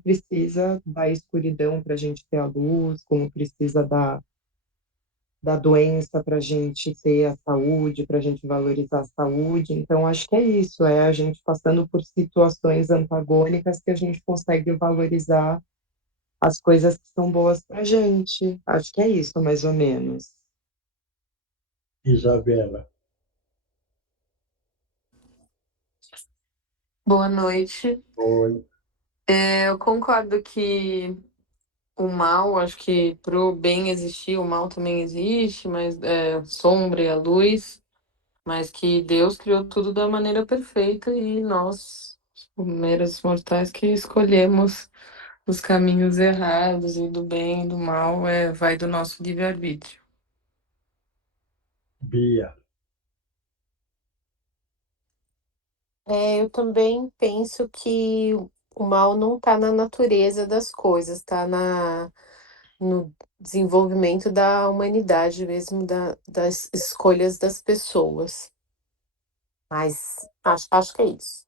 precisa da escuridão para a gente ter a luz, como precisa da doença para a gente ter a saúde, para a gente valorizar a saúde. Então, acho que é isso, é a gente passando por situações antagônicas que a gente consegue valorizar as coisas que são boas para a gente. Acho que é isso, mais ou menos. Isabela. Boa noite. Oi. Eu concordo que o mal, acho que para o bem existir, o mal também existe, mas a sombra e a luz, mas que Deus criou tudo da maneira perfeita e nós, meros mortais, que escolhemos os caminhos errados e do bem e do mal, vai do nosso livre-arbítrio. Bia. Eu também penso que o mal não está na natureza das coisas, está no desenvolvimento da humanidade mesmo, das escolhas das pessoas. Mas acho que é isso.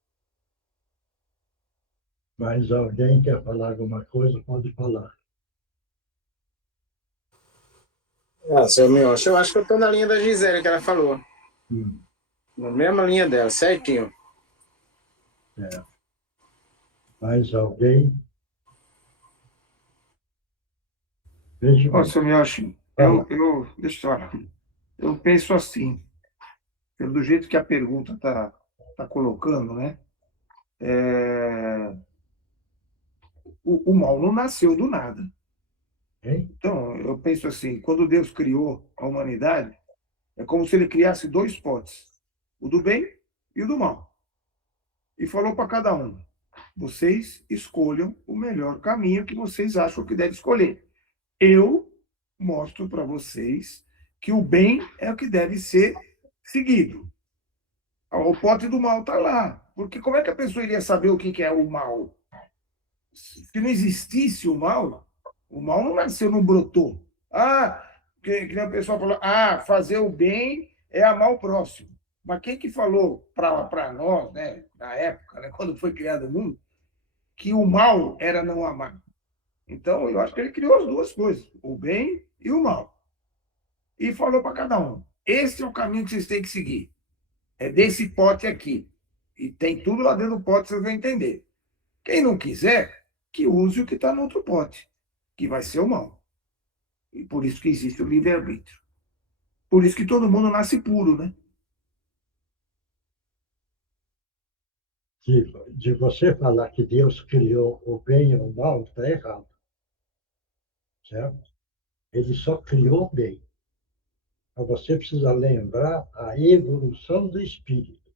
Mais alguém quer falar alguma coisa? Pode falar. Seu Miocha, eu acho que eu tô na linha da Gisele que ela falou. Na mesma linha dela, certinho. É. Mais alguém? Veja bem. Seu Miyoshi, deixa eu falar. Eu penso assim, pelo jeito que a pergunta tá colocando, né? O mal não nasceu do nada. Então, eu penso assim, quando Deus criou a humanidade, é como se ele criasse dois potes, o do bem e o do mal. E falou para cada um, vocês escolham o melhor caminho que vocês acham que deve escolher. Eu mostro para vocês que o bem é o que deve ser seguido. O pote do mal está lá. Porque como é que a pessoa iria saber o que é o mal? Se não existisse o mal não nasceu, não brotou. Que a pessoa falou, fazer o bem é amar o próximo. Mas quem que falou para nós, né, na época, né, quando foi criado o mundo, que o mal era não amar? Então, eu acho que ele criou as duas coisas, o bem e o mal. E falou para cada um, esse é o caminho que vocês têm que seguir. É desse pote aqui. E tem tudo lá dentro do pote, vocês vão entender. Quem não quiser, que use o que está no outro pote, que vai ser o mal. E por isso que existe o livre-arbítrio. Por isso que todo mundo nasce puro, né? De você falar que Deus criou o bem e o mal, está errado. Certo? Ele só criou o bem. Mas você precisa lembrar a evolução do espírito.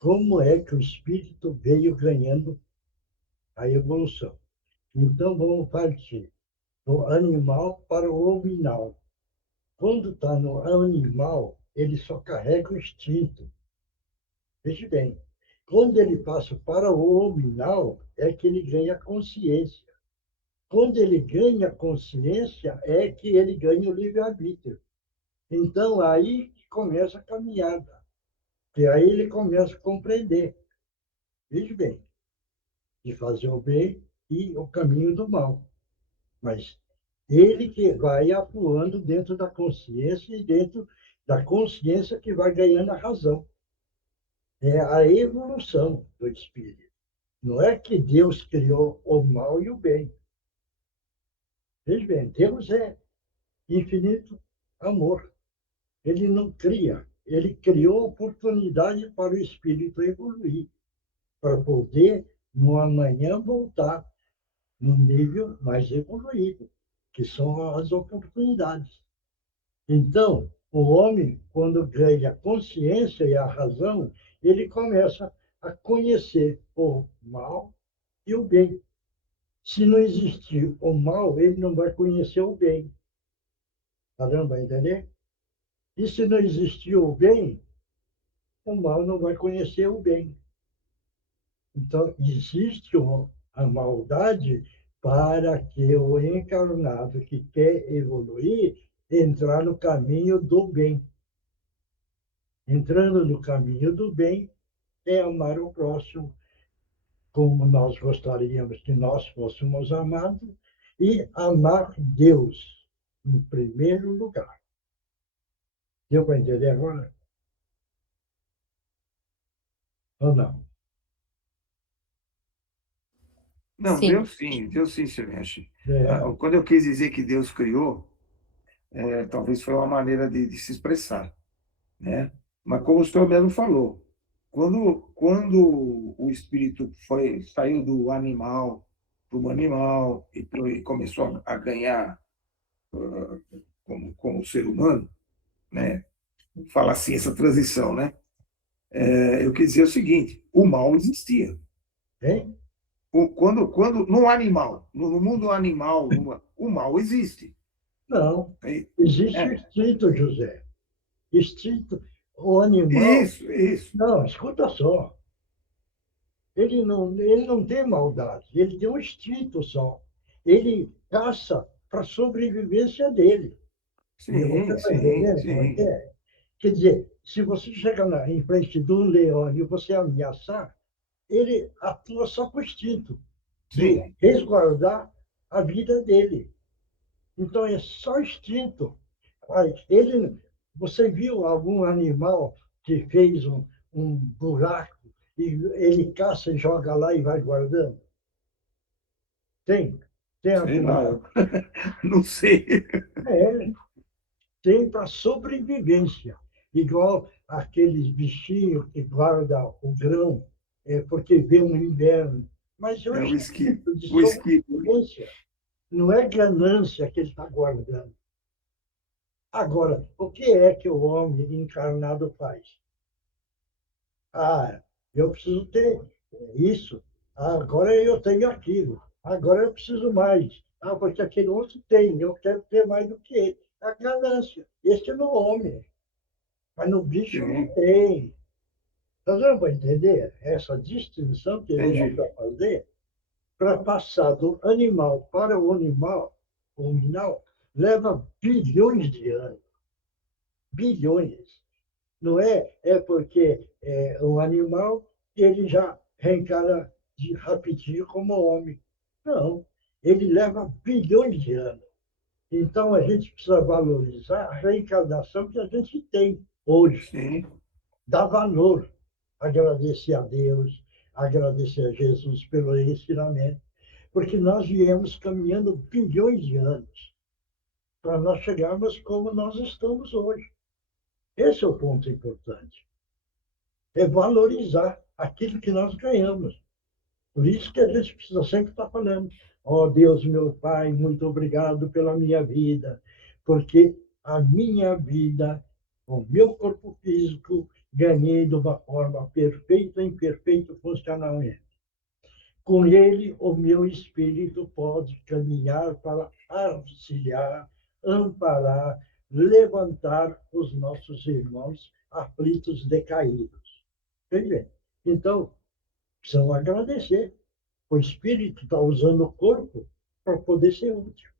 Como é que o espírito veio ganhando a evolução? Então, vamos partir do animal para o hominal. Quando está no animal, ele só carrega o instinto. Veja bem, quando ele passa para o hominal, é que ele ganha consciência. Quando ele ganha consciência, é que ele ganha o livre-arbítrio. Então, aí que começa a caminhada. E aí ele começa a compreender. Veja bem, de fazer o bem e o caminho do mal. Mas ele que vai atuando dentro da consciência e dentro da consciência que vai ganhando a razão. É a evolução do espírito. Não é que Deus criou o mal e o bem. Veja bem, Deus é infinito amor. Ele não cria, ele criou oportunidade para o espírito evoluir, para poder, no amanhã, voltar num nível mais evoluído, que são as oportunidades. Então, o homem, quando ganha a consciência e a razão, ele começa a conhecer o mal e o bem. Se não existir o mal, ele não vai conhecer o bem. Caramba, entender? E se não existir o bem, o mal não vai conhecer o bem. Então, existe a maldade para que o encarnado que quer evoluir entrar no caminho do bem. Entrando no caminho do bem é amar o próximo como nós gostaríamos que nós fôssemos amados e amar Deus em primeiro lugar. Deu para entender agora? Ou não? Não, Sim. Deus sim, Silvestre. É. Quando eu quis dizer que Deus criou, talvez foi uma maneira de se expressar, né? Mas como o senhor mesmo falou, quando o espírito saiu do animal para o animal e começou a ganhar como ser humano, né? Fala assim, essa transição, né? Eu quis dizer o seguinte, o mal existia. Hein? Quando no animal, no mundo animal, o mal existe. Não. Existe o instinto, José. Instinto. O animal. Isso. Não, escuta só. Ele não tem maldade, ele tem um instinto só. Ele caça para a sobrevivência dele. Você está entendendo como é que é? Quer dizer, se você chegar em frente de um leão e você ameaçar, ele atua só com o instinto de resguardar a vida dele. Então, é só instinto. Você viu algum animal que fez um buraco e ele caça e joga lá e vai guardando? Tem? Tem algum? Não sei. Tem para sobrevivência. Igual aqueles bichinhos que guardam o grão, porque vê um inverno. Mas é um instinto de sobrevivência. Não é ganância que ele está guardando. Agora, o que é que o homem encarnado faz? Eu preciso ter isso. Agora eu tenho aquilo. Agora eu preciso mais. Porque aquele outro tem. Eu quero ter mais do que ele. A ganância. Esse é no homem. Mas no bicho não tem. Está dando para entender essa distinção que ele vai fazer? Para passar do animal para o animal, leva bilhões de anos. Bilhões. Não é porque um animal ele já reencarna rapidinho como homem. Não. Ele leva bilhões de anos. Então, a gente precisa valorizar a reencarnação que a gente tem hoje. Dar valor. Agradecer a Deus, agradecer a Jesus pelo ensinamento. Porque nós viemos caminhando bilhões de anos para nós chegarmos como nós estamos hoje. Esse é o ponto importante. É valorizar aquilo que nós ganhamos. Por isso que a gente precisa sempre estar falando. Ó Deus, meu Pai, muito obrigado pela minha vida, porque a minha vida, o meu corpo físico, ganhei de uma forma perfeita em perfeito funcionamento. Com ele, o meu espírito pode caminhar para auxiliar, amparar, levantar os nossos irmãos aflitos, decaídos. Entende? Então, precisamos agradecer. O Espírito está usando o corpo para poder ser útil.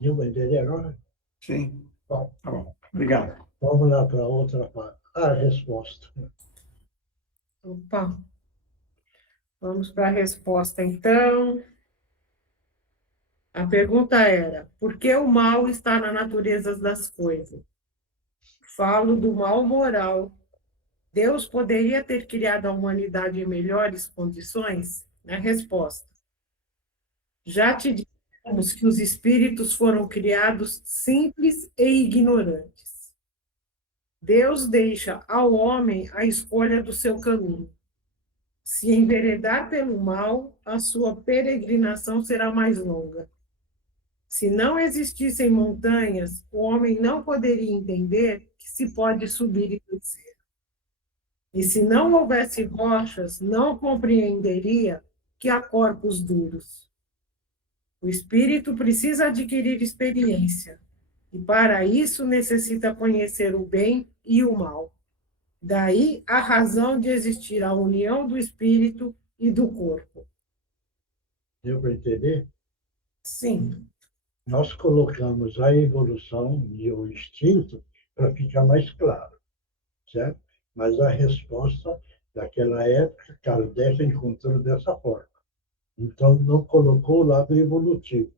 Não vai entender agora? Sim. Bom, Tá bom. Obrigado. vamos lá para outra parte. A resposta. Opa, vamos para a resposta, então. A pergunta era: por que o mal está na natureza das coisas? Falo do mal moral. Deus poderia ter criado a humanidade em melhores condições? A resposta: já te dissemos que os espíritos foram criados simples e ignorantes. Deus deixa ao homem a escolha do seu caminho. Se enveredar pelo mal, a sua peregrinação será mais longa. Se não existissem montanhas, o homem não poderia entender que se pode subir e descer. E se não houvesse rochas, não compreenderia que há corpos duros. O espírito precisa adquirir experiência, e para isso necessita conhecer o bem e o mal. Daí a razão de existir a união do espírito e do corpo. Deu para entender? Sim. Nós colocamos a evolução e o instinto para ficar mais claro, certo? Mas a resposta daquela época, Kardec encontrou dessa forma. Então, não colocou o lado evolutivo.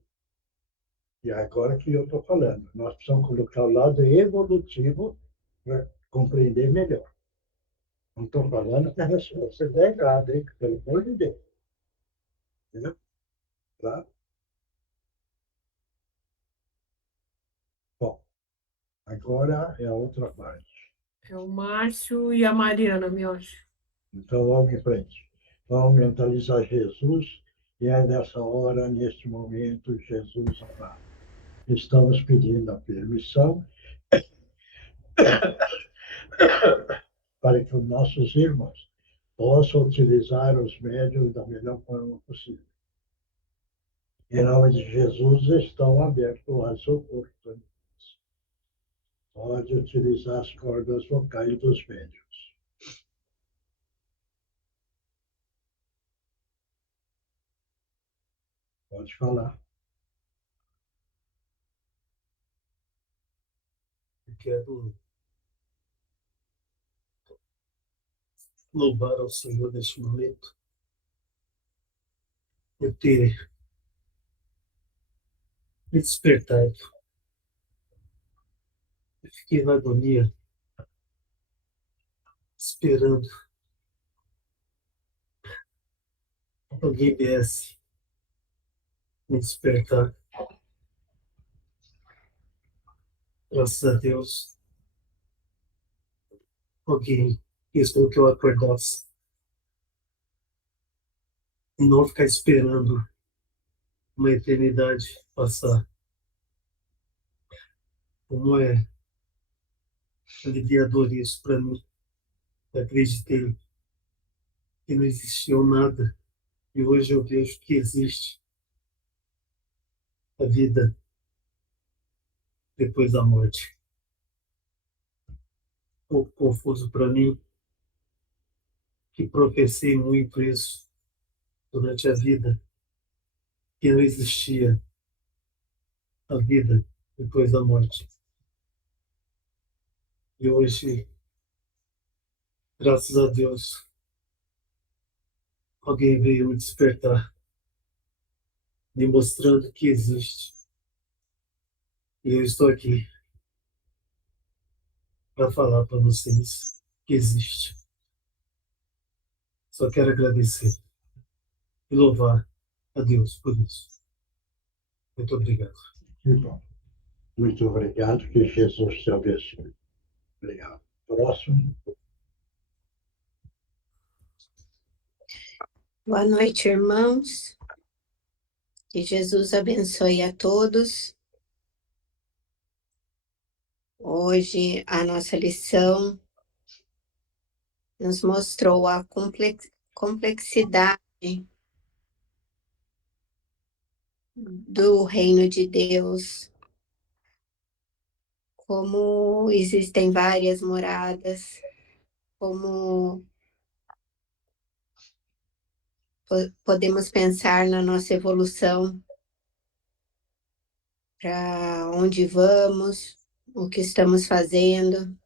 E agora que eu estou falando, nós precisamos colocar o lado evolutivo para compreender melhor. Não estou falando que a resposta é errada, hein? Pelo amor de Deus. Entendeu? Tá? Bom, agora é a outra parte. É o Márcio e a Mariana, me acho. Então, vamos em frente. Vamos mentalizar Jesus, e é nessa hora, neste momento, Jesus amado. Estamos pedindo a permissão para que os nossos irmãos possam utilizar os médios da melhor forma possível. Em nome de Jesus, estão abertos as oportunidades. Pode utilizar as cordas vocais dos médios. Pode falar. Eu quero louvar ao Senhor neste momento por ter me despertado. Eu fiquei na agonia, esperando alguém viesse me despertar. Graças a Deus, alguém fez com que eu acordasse e não ficar esperando uma eternidade passar. Como é aliviador isso para mim. Eu acreditei que não existia nada e hoje eu vejo que existe a vida depois da morte. Um pouco confuso para mim, que professei muito isso durante a vida, que não existia a vida depois da morte. E hoje, graças a Deus, alguém veio me despertar, me mostrando que existe. E eu estou aqui para falar para vocês que existe. Só quero agradecer e louvar a Deus por isso. Muito obrigado. Que bom. Muito obrigado, que Jesus te abençoe. Obrigado. Próximo. Boa noite, irmãos. Que Jesus abençoe a todos. Hoje a nossa lição nos mostrou a complexidade do reino de Deus, como existem várias moradas, como podemos pensar na nossa evolução, para onde vamos, o que estamos fazendo,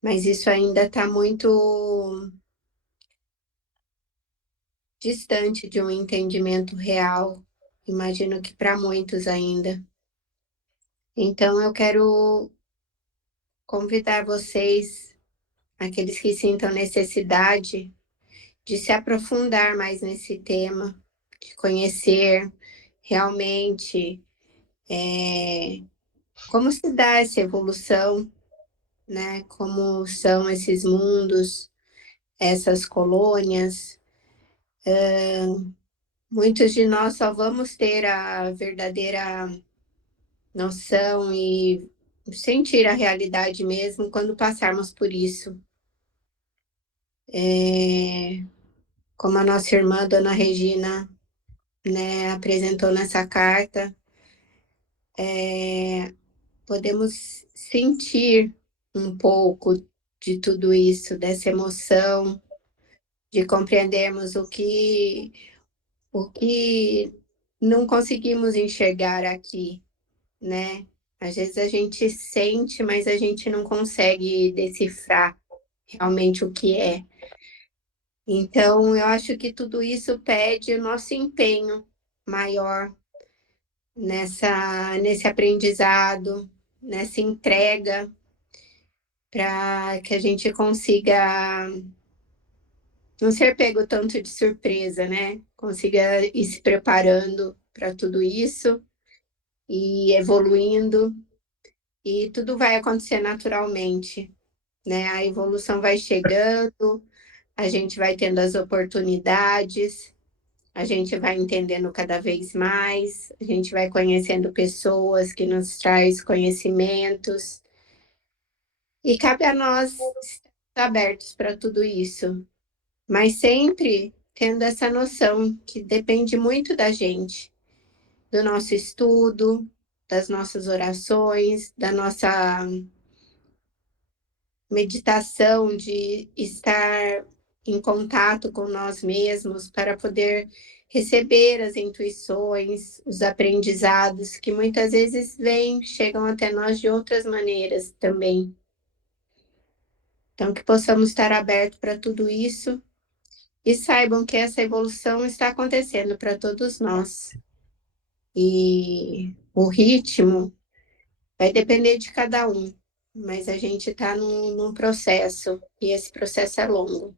mas isso ainda está muito distante de um entendimento real, imagino que para muitos ainda. Então, eu quero convidar vocês, aqueles que sintam necessidade, de se aprofundar mais nesse tema, de conhecer realmente como se dá essa evolução, né? Como são esses mundos, essas colônias. Muitos de nós só vamos ter a verdadeira noção e sentir a realidade mesmo quando passarmos por isso. Como a nossa irmã, Dona Regina, né, apresentou nessa carta, podemos sentir um pouco de tudo isso, dessa emoção, de compreendermos o que não conseguimos enxergar aqui, né? Às vezes a gente sente, mas a gente não consegue decifrar realmente o que é. Então, eu acho que tudo isso pede o nosso empenho maior nesse aprendizado, nessa entrega, para que a gente consiga não ser pego tanto de surpresa, né? Consiga ir se preparando para tudo isso e evoluindo, e tudo vai acontecer naturalmente, né? A evolução vai chegando, a gente vai tendo as oportunidades, a gente vai entendendo cada vez mais, a gente vai conhecendo pessoas que nos traz conhecimentos, e cabe a nós estar abertos para tudo isso, mas sempre tendo essa noção que depende muito da gente, do nosso estudo, das nossas orações, da nossa meditação, de estar em contato com nós mesmos para poder receber as intuições, os aprendizados que muitas vezes chegam até nós de outras maneiras também. Então, que possamos estar abertos para tudo isso e saibam que essa evolução está acontecendo para todos nós. E o ritmo vai depender de cada um, mas a gente está num processo, e esse processo é longo.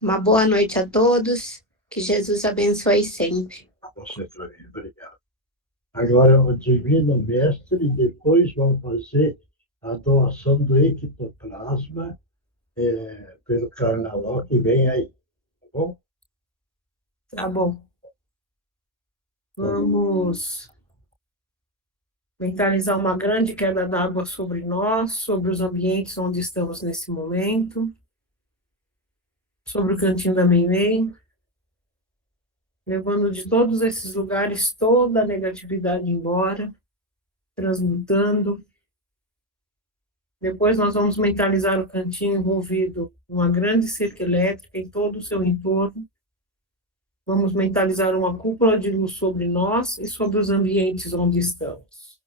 Uma boa noite a todos, que Jesus abençoe sempre. Você também, obrigado. Agora, o Divino Mestre, e depois vamos fazer a doação do ectoplasma pelo carnaval que vem aí, tá bom? Tá bom. Vamos mentalizar uma grande queda d'água sobre nós, sobre os ambientes onde estamos nesse momento, sobre o cantinho da Meimei, levando de todos esses lugares toda a negatividade embora, transmutando. Depois nós vamos mentalizar o cantinho envolvido numa grande cerca elétrica em todo o seu entorno. Vamos mentalizar uma cúpula de luz sobre nós e sobre os ambientes onde estamos.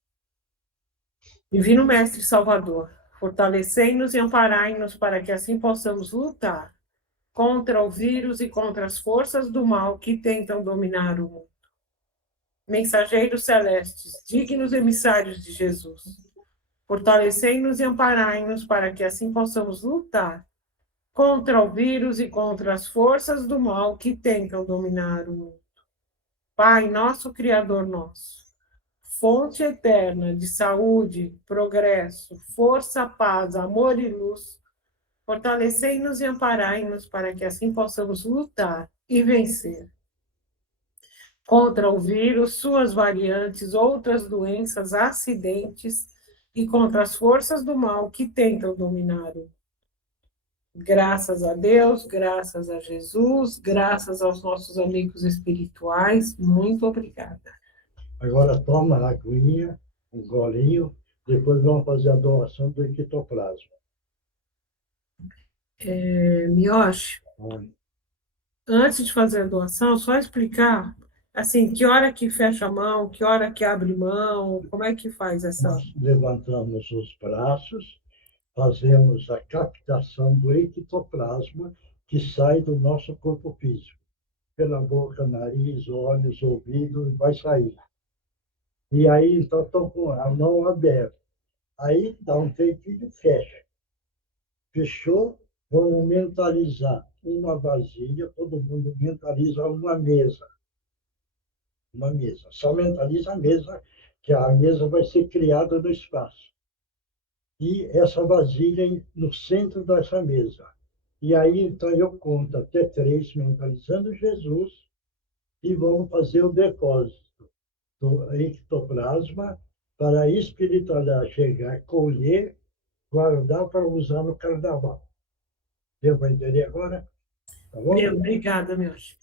Divino Mestre Salvador, fortalecei-nos e amparai-nos para que assim possamos lutar contra o vírus e contra as forças do mal que tentam dominar o mundo. Mensageiros celestes, dignos emissários de Jesus, fortalecei-nos e amparai-nos para que assim possamos lutar contra o vírus e contra as forças do mal que tentam dominar o mundo. Pai nosso, Criador nosso, fonte eterna de saúde, progresso, força, paz, amor e luz, fortalecei-nos e amparai-nos para que assim possamos lutar e vencer contra o vírus, suas variantes, outras doenças, acidentes e contra as forças do mal que tentam dominar o mundo. Graças a Deus, graças a Jesus, graças aos nossos amigos espirituais, muito obrigada. Agora toma a aguinha, um golinho, Depois vamos fazer a doação do ectoplasma. Mioche, antes de fazer a doação, só explicar, assim, que hora que fecha a mão, que hora que abre mão, como é que faz essa... Nós levantamos os braços, fazemos a captação do ectoplasma que sai do nosso corpo físico. Pela boca, nariz, olhos, ouvido, vai sair. E aí, então, estou com a mão aberta. Aí, dá um tempinho e fecha. Fechou, vamos mentalizar uma vasilha, todo mundo mentaliza uma mesa. Uma mesa. Só mentaliza a mesa, que a mesa vai ser criada no espaço. E essa vasilha no centro dessa mesa. E aí, então, eu conto até 3, mentalizando Jesus, e vamos fazer o depósito do ectoplasma para a espiritualidade chegar, colher, guardar para usar no carnaval. Deu para entender agora? Tá bom? Obrigada, Mioche.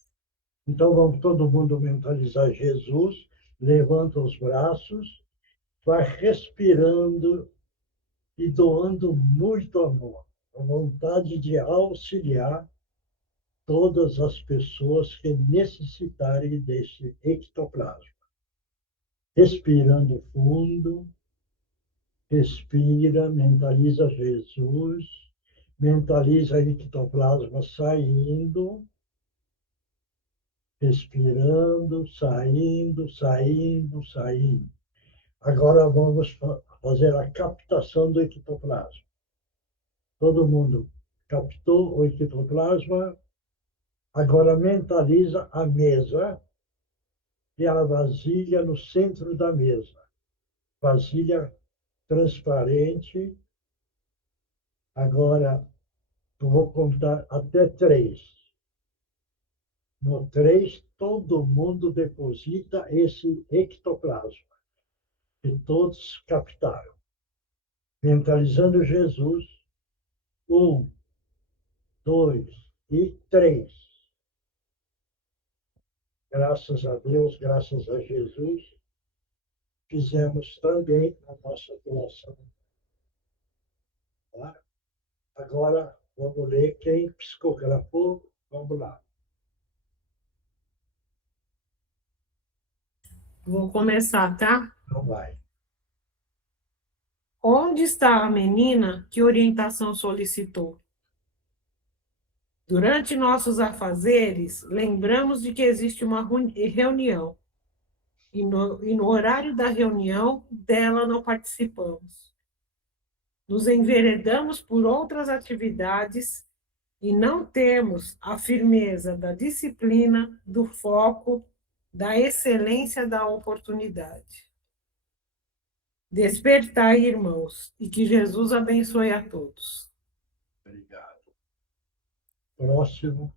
Então, vamos todo mundo mentalizar Jesus, levanta os braços, vai respirando e doando muito amor, a vontade de auxiliar todas as pessoas que necessitarem desse ectoplasma. Respirando fundo, respira, mentaliza Jesus, mentaliza ectoplasma saindo, respirando, saindo, saindo, saindo. Agora vamos fazer a captação do ectoplasma. Todo mundo captou o ectoplasma, agora mentaliza a mesa e a vasilha no centro da mesa. Vasilha transparente. Agora eu vou contar até 3. No 3, todo mundo deposita esse ectoplasma que todos captaram. Mentalizando Jesus. 1, 2 e 3. Graças a Deus, graças a Jesus, fizemos também a nossa doação. Tá? Agora, vamos ler quem psicografou. Vamos lá. Vou começar, tá? Então vai. Onde está a menina que orientação solicitou? Durante nossos afazeres, lembramos de que existe uma reunião. E no horário da reunião, dela não participamos. Nos enveredamos por outras atividades e não temos a firmeza da disciplina, do foco, da excelência da oportunidade. Despertai, irmãos, e que Jesus abençoe a todos. Obrigado. Próximo.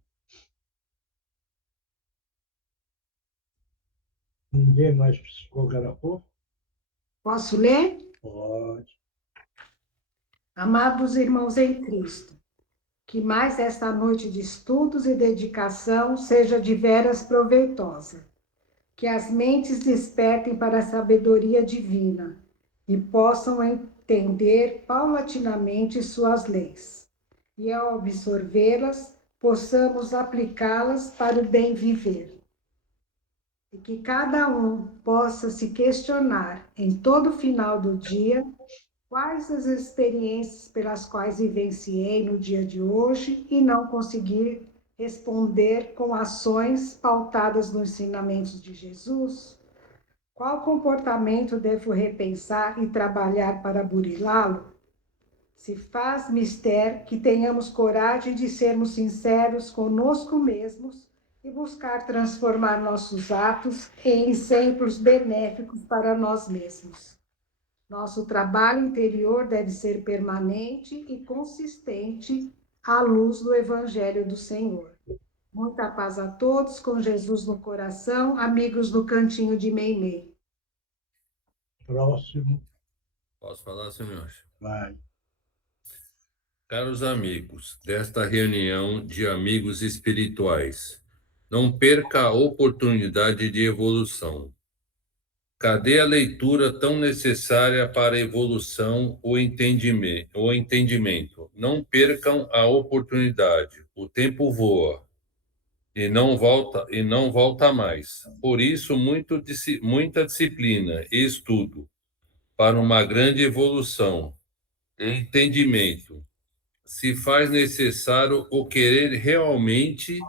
Ninguém mais psicografou? Posso ler? Pode. Amados irmãos em Cristo, que mais esta noite de estudos e dedicação seja de veras proveitosa. Que as mentes despertem para a sabedoria divina e possam entender paulatinamente suas leis. E ao absorvê-las, possamos aplicá-las para o bem viver. E que cada um possa se questionar em todo final do dia quais as experiências pelas quais vivenciei no dia de hoje e não consegui responder com ações pautadas nos ensinamentos de Jesus? Qual comportamento devo repensar e trabalhar para burilá-lo? Se faz mister que tenhamos coragem de sermos sinceros conosco mesmos e buscar transformar nossos atos em exemplos benéficos para nós mesmos. Nosso trabalho interior deve ser permanente e consistente à luz do Evangelho do Senhor. Muita paz a todos, com Jesus no coração, amigos do Cantinho de Meimei. Próximo. Posso falar, senhor? Vai. Caros amigos, desta reunião de amigos espirituais, não perca a oportunidade de evolução. Cadê a leitura tão necessária para a evolução ou entendimento? Não percam a oportunidade. O tempo voa e não volta mais. Por isso, muita disciplina e estudo para uma grande evolução e entendimento. Se faz necessário o querer realmente,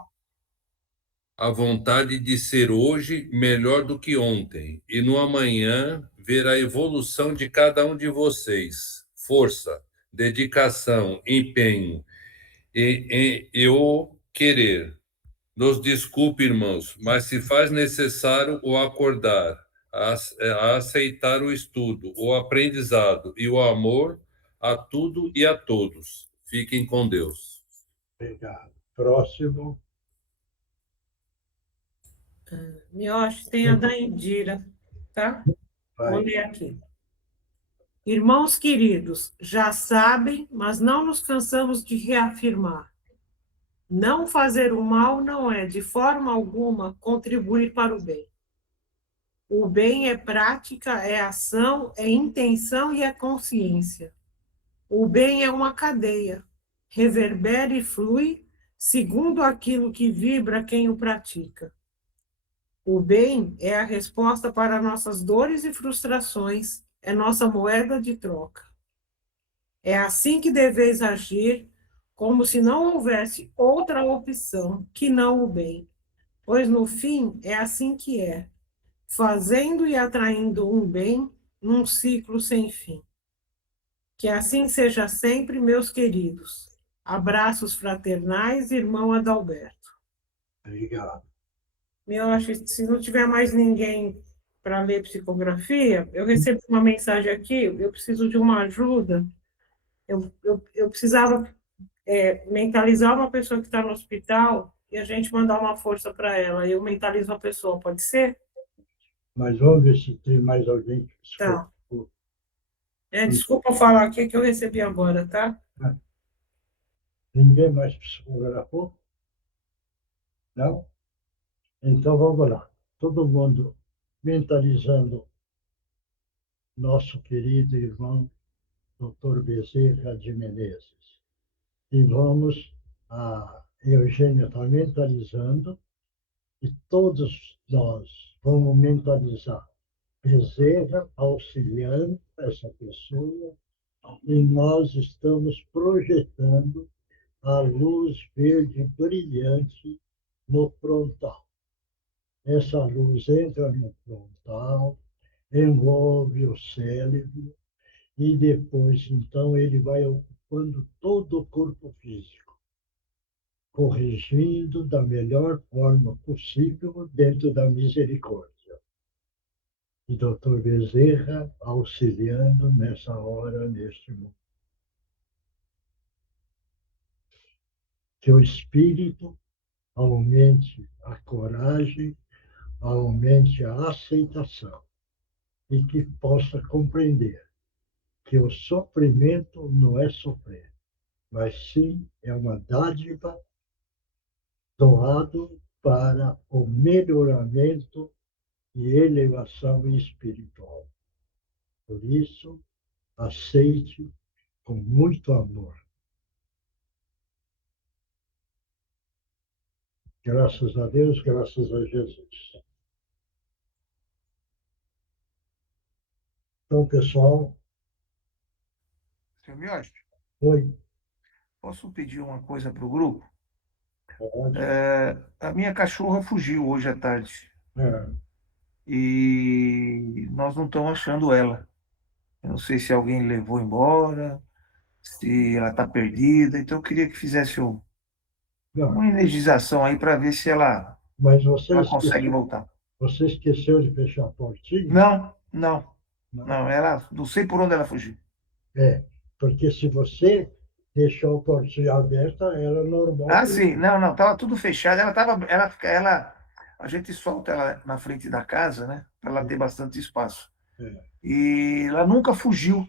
a vontade de ser hoje melhor do que ontem, e no amanhã ver a evolução de cada um de vocês. Força, dedicação, empenho e o querer. Nos desculpe, irmãos, mas se faz necessário o acordar, a aceitar o estudo, o aprendizado e o amor a tudo e a todos. Fiquem com Deus. Obrigado. Próximo. Mioche, tem a da Indira, tá? Vai. Vou ler aqui. Irmãos queridos, já sabem, mas não nos cansamos de reafirmar. Não fazer o mal não é, de forma alguma, contribuir para o bem. O bem é prática, é ação, é intenção e é consciência. O bem é uma cadeia, reverbera e flui segundo aquilo que vibra quem o pratica. O bem é a resposta para nossas dores e frustrações, é nossa moeda de troca. É assim que deveis agir, como se não houvesse outra opção que não o bem, pois no fim é assim que é, fazendo e atraindo um bem num ciclo sem fim. Que assim seja sempre, meus queridos. Abraços fraternais, irmão Adalberto. Obrigado. Se não tiver mais ninguém para ler psicografia, eu recebi uma mensagem aqui, eu preciso de uma ajuda. Eu precisava mentalizar uma pessoa que está no hospital e a gente mandar uma força para ela. Eu mentalizo a pessoa, pode ser? Mas vamos ver se tem mais alguém que Tá. Desculpa falar aqui que eu recebi agora, tá? Ninguém mais psicografou? Não? Então vamos lá. Todo mundo mentalizando nosso querido irmão Dr. Bezerra de Menezes. E a Eugênia está mentalizando, e todos nós vamos mentalizar Bezerra auxiliando essa pessoa, e nós estamos projetando a luz verde brilhante no frontal. Essa luz entra no frontal, envolve o cérebro, e depois, então, ele vai ocupando todo o corpo físico, corrigindo da melhor forma possível dentro da misericórdia. E Dr. Bezerra auxiliando nessa hora, neste momento. Que o espírito aumente a coragem, aumente a aceitação, e que possa compreender que o sofrimento não é sofrer, mas sim é uma dádiva doado para o melhoramento e elevação espiritual. Por isso, aceite com muito amor. Graças a Deus, graças a Jesus. Então, pessoal. Seu Mioche, Oi. posso pedir uma coisa para o grupo? Pode. A minha cachorra fugiu hoje à tarde. E nós não estamos achando ela. Eu não sei se alguém levou embora, se ela está perdida. Então, eu queria que fizesse uma energização aí para ver se ela consegue voltar. Você esqueceu de fechar a portinha? Não. Ela, não sei por onde ela fugiu. Porque se você deixou a portinha aberta, ela normal. Ah, sim. Não, estava tudo fechado. A gente solta ela na frente da casa, né? Para ela ter bastante espaço. E ela nunca fugiu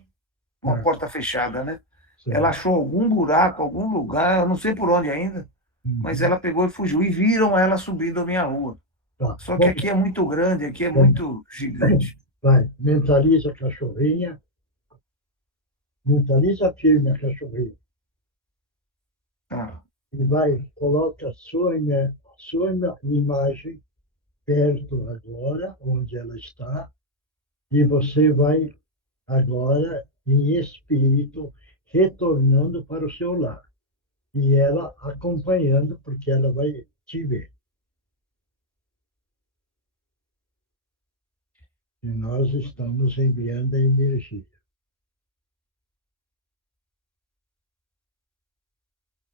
com a porta fechada, né? Ela achou algum buraco, algum lugar, eu não sei por onde ainda, mas ela pegou e fugiu. E viram ela subindo a minha rua. Só que aqui é muito grande, aqui é muito gigante. Vai, mentaliza a cachorrinha. Mentaliza firme a cachorrinha. E vai, coloca a sua imagem perto agora, onde ela está, e você vai agora, em espírito, retornando para o seu lar. E ela acompanhando, porque ela vai te ver. E nós estamos enviando a energia.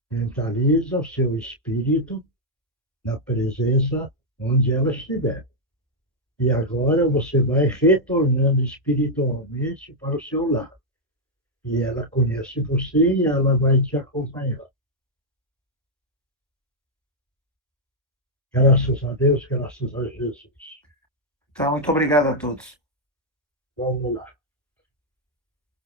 Mentaliza o seu espírito na presença onde ela estiver. E agora você vai retornando espiritualmente para o seu lar. E ela conhece você e ela vai te acompanhar. Graças a Deus, graças a Jesus. Então, muito obrigado a todos. Vamos lá.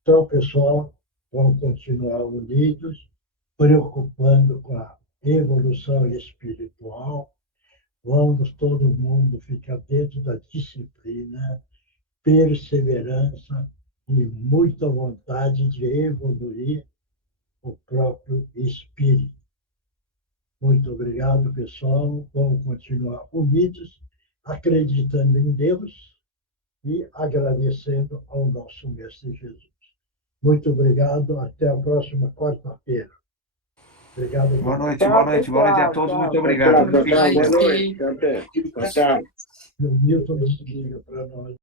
Então, pessoal, vamos continuar unidos, preocupando com a evolução espiritual. Vamos todo mundo ficar dentro da disciplina, perseverança e muita vontade de evoluir o próprio espírito. Muito obrigado, pessoal. Vamos continuar unidos, acreditando em Deus e agradecendo ao nosso Mestre Jesus. Muito obrigado. Até a próxima quarta-feira. Obrigado. Boa noite a todos. Muito obrigado. Boa noite. Tchau. O Milton liga para nós.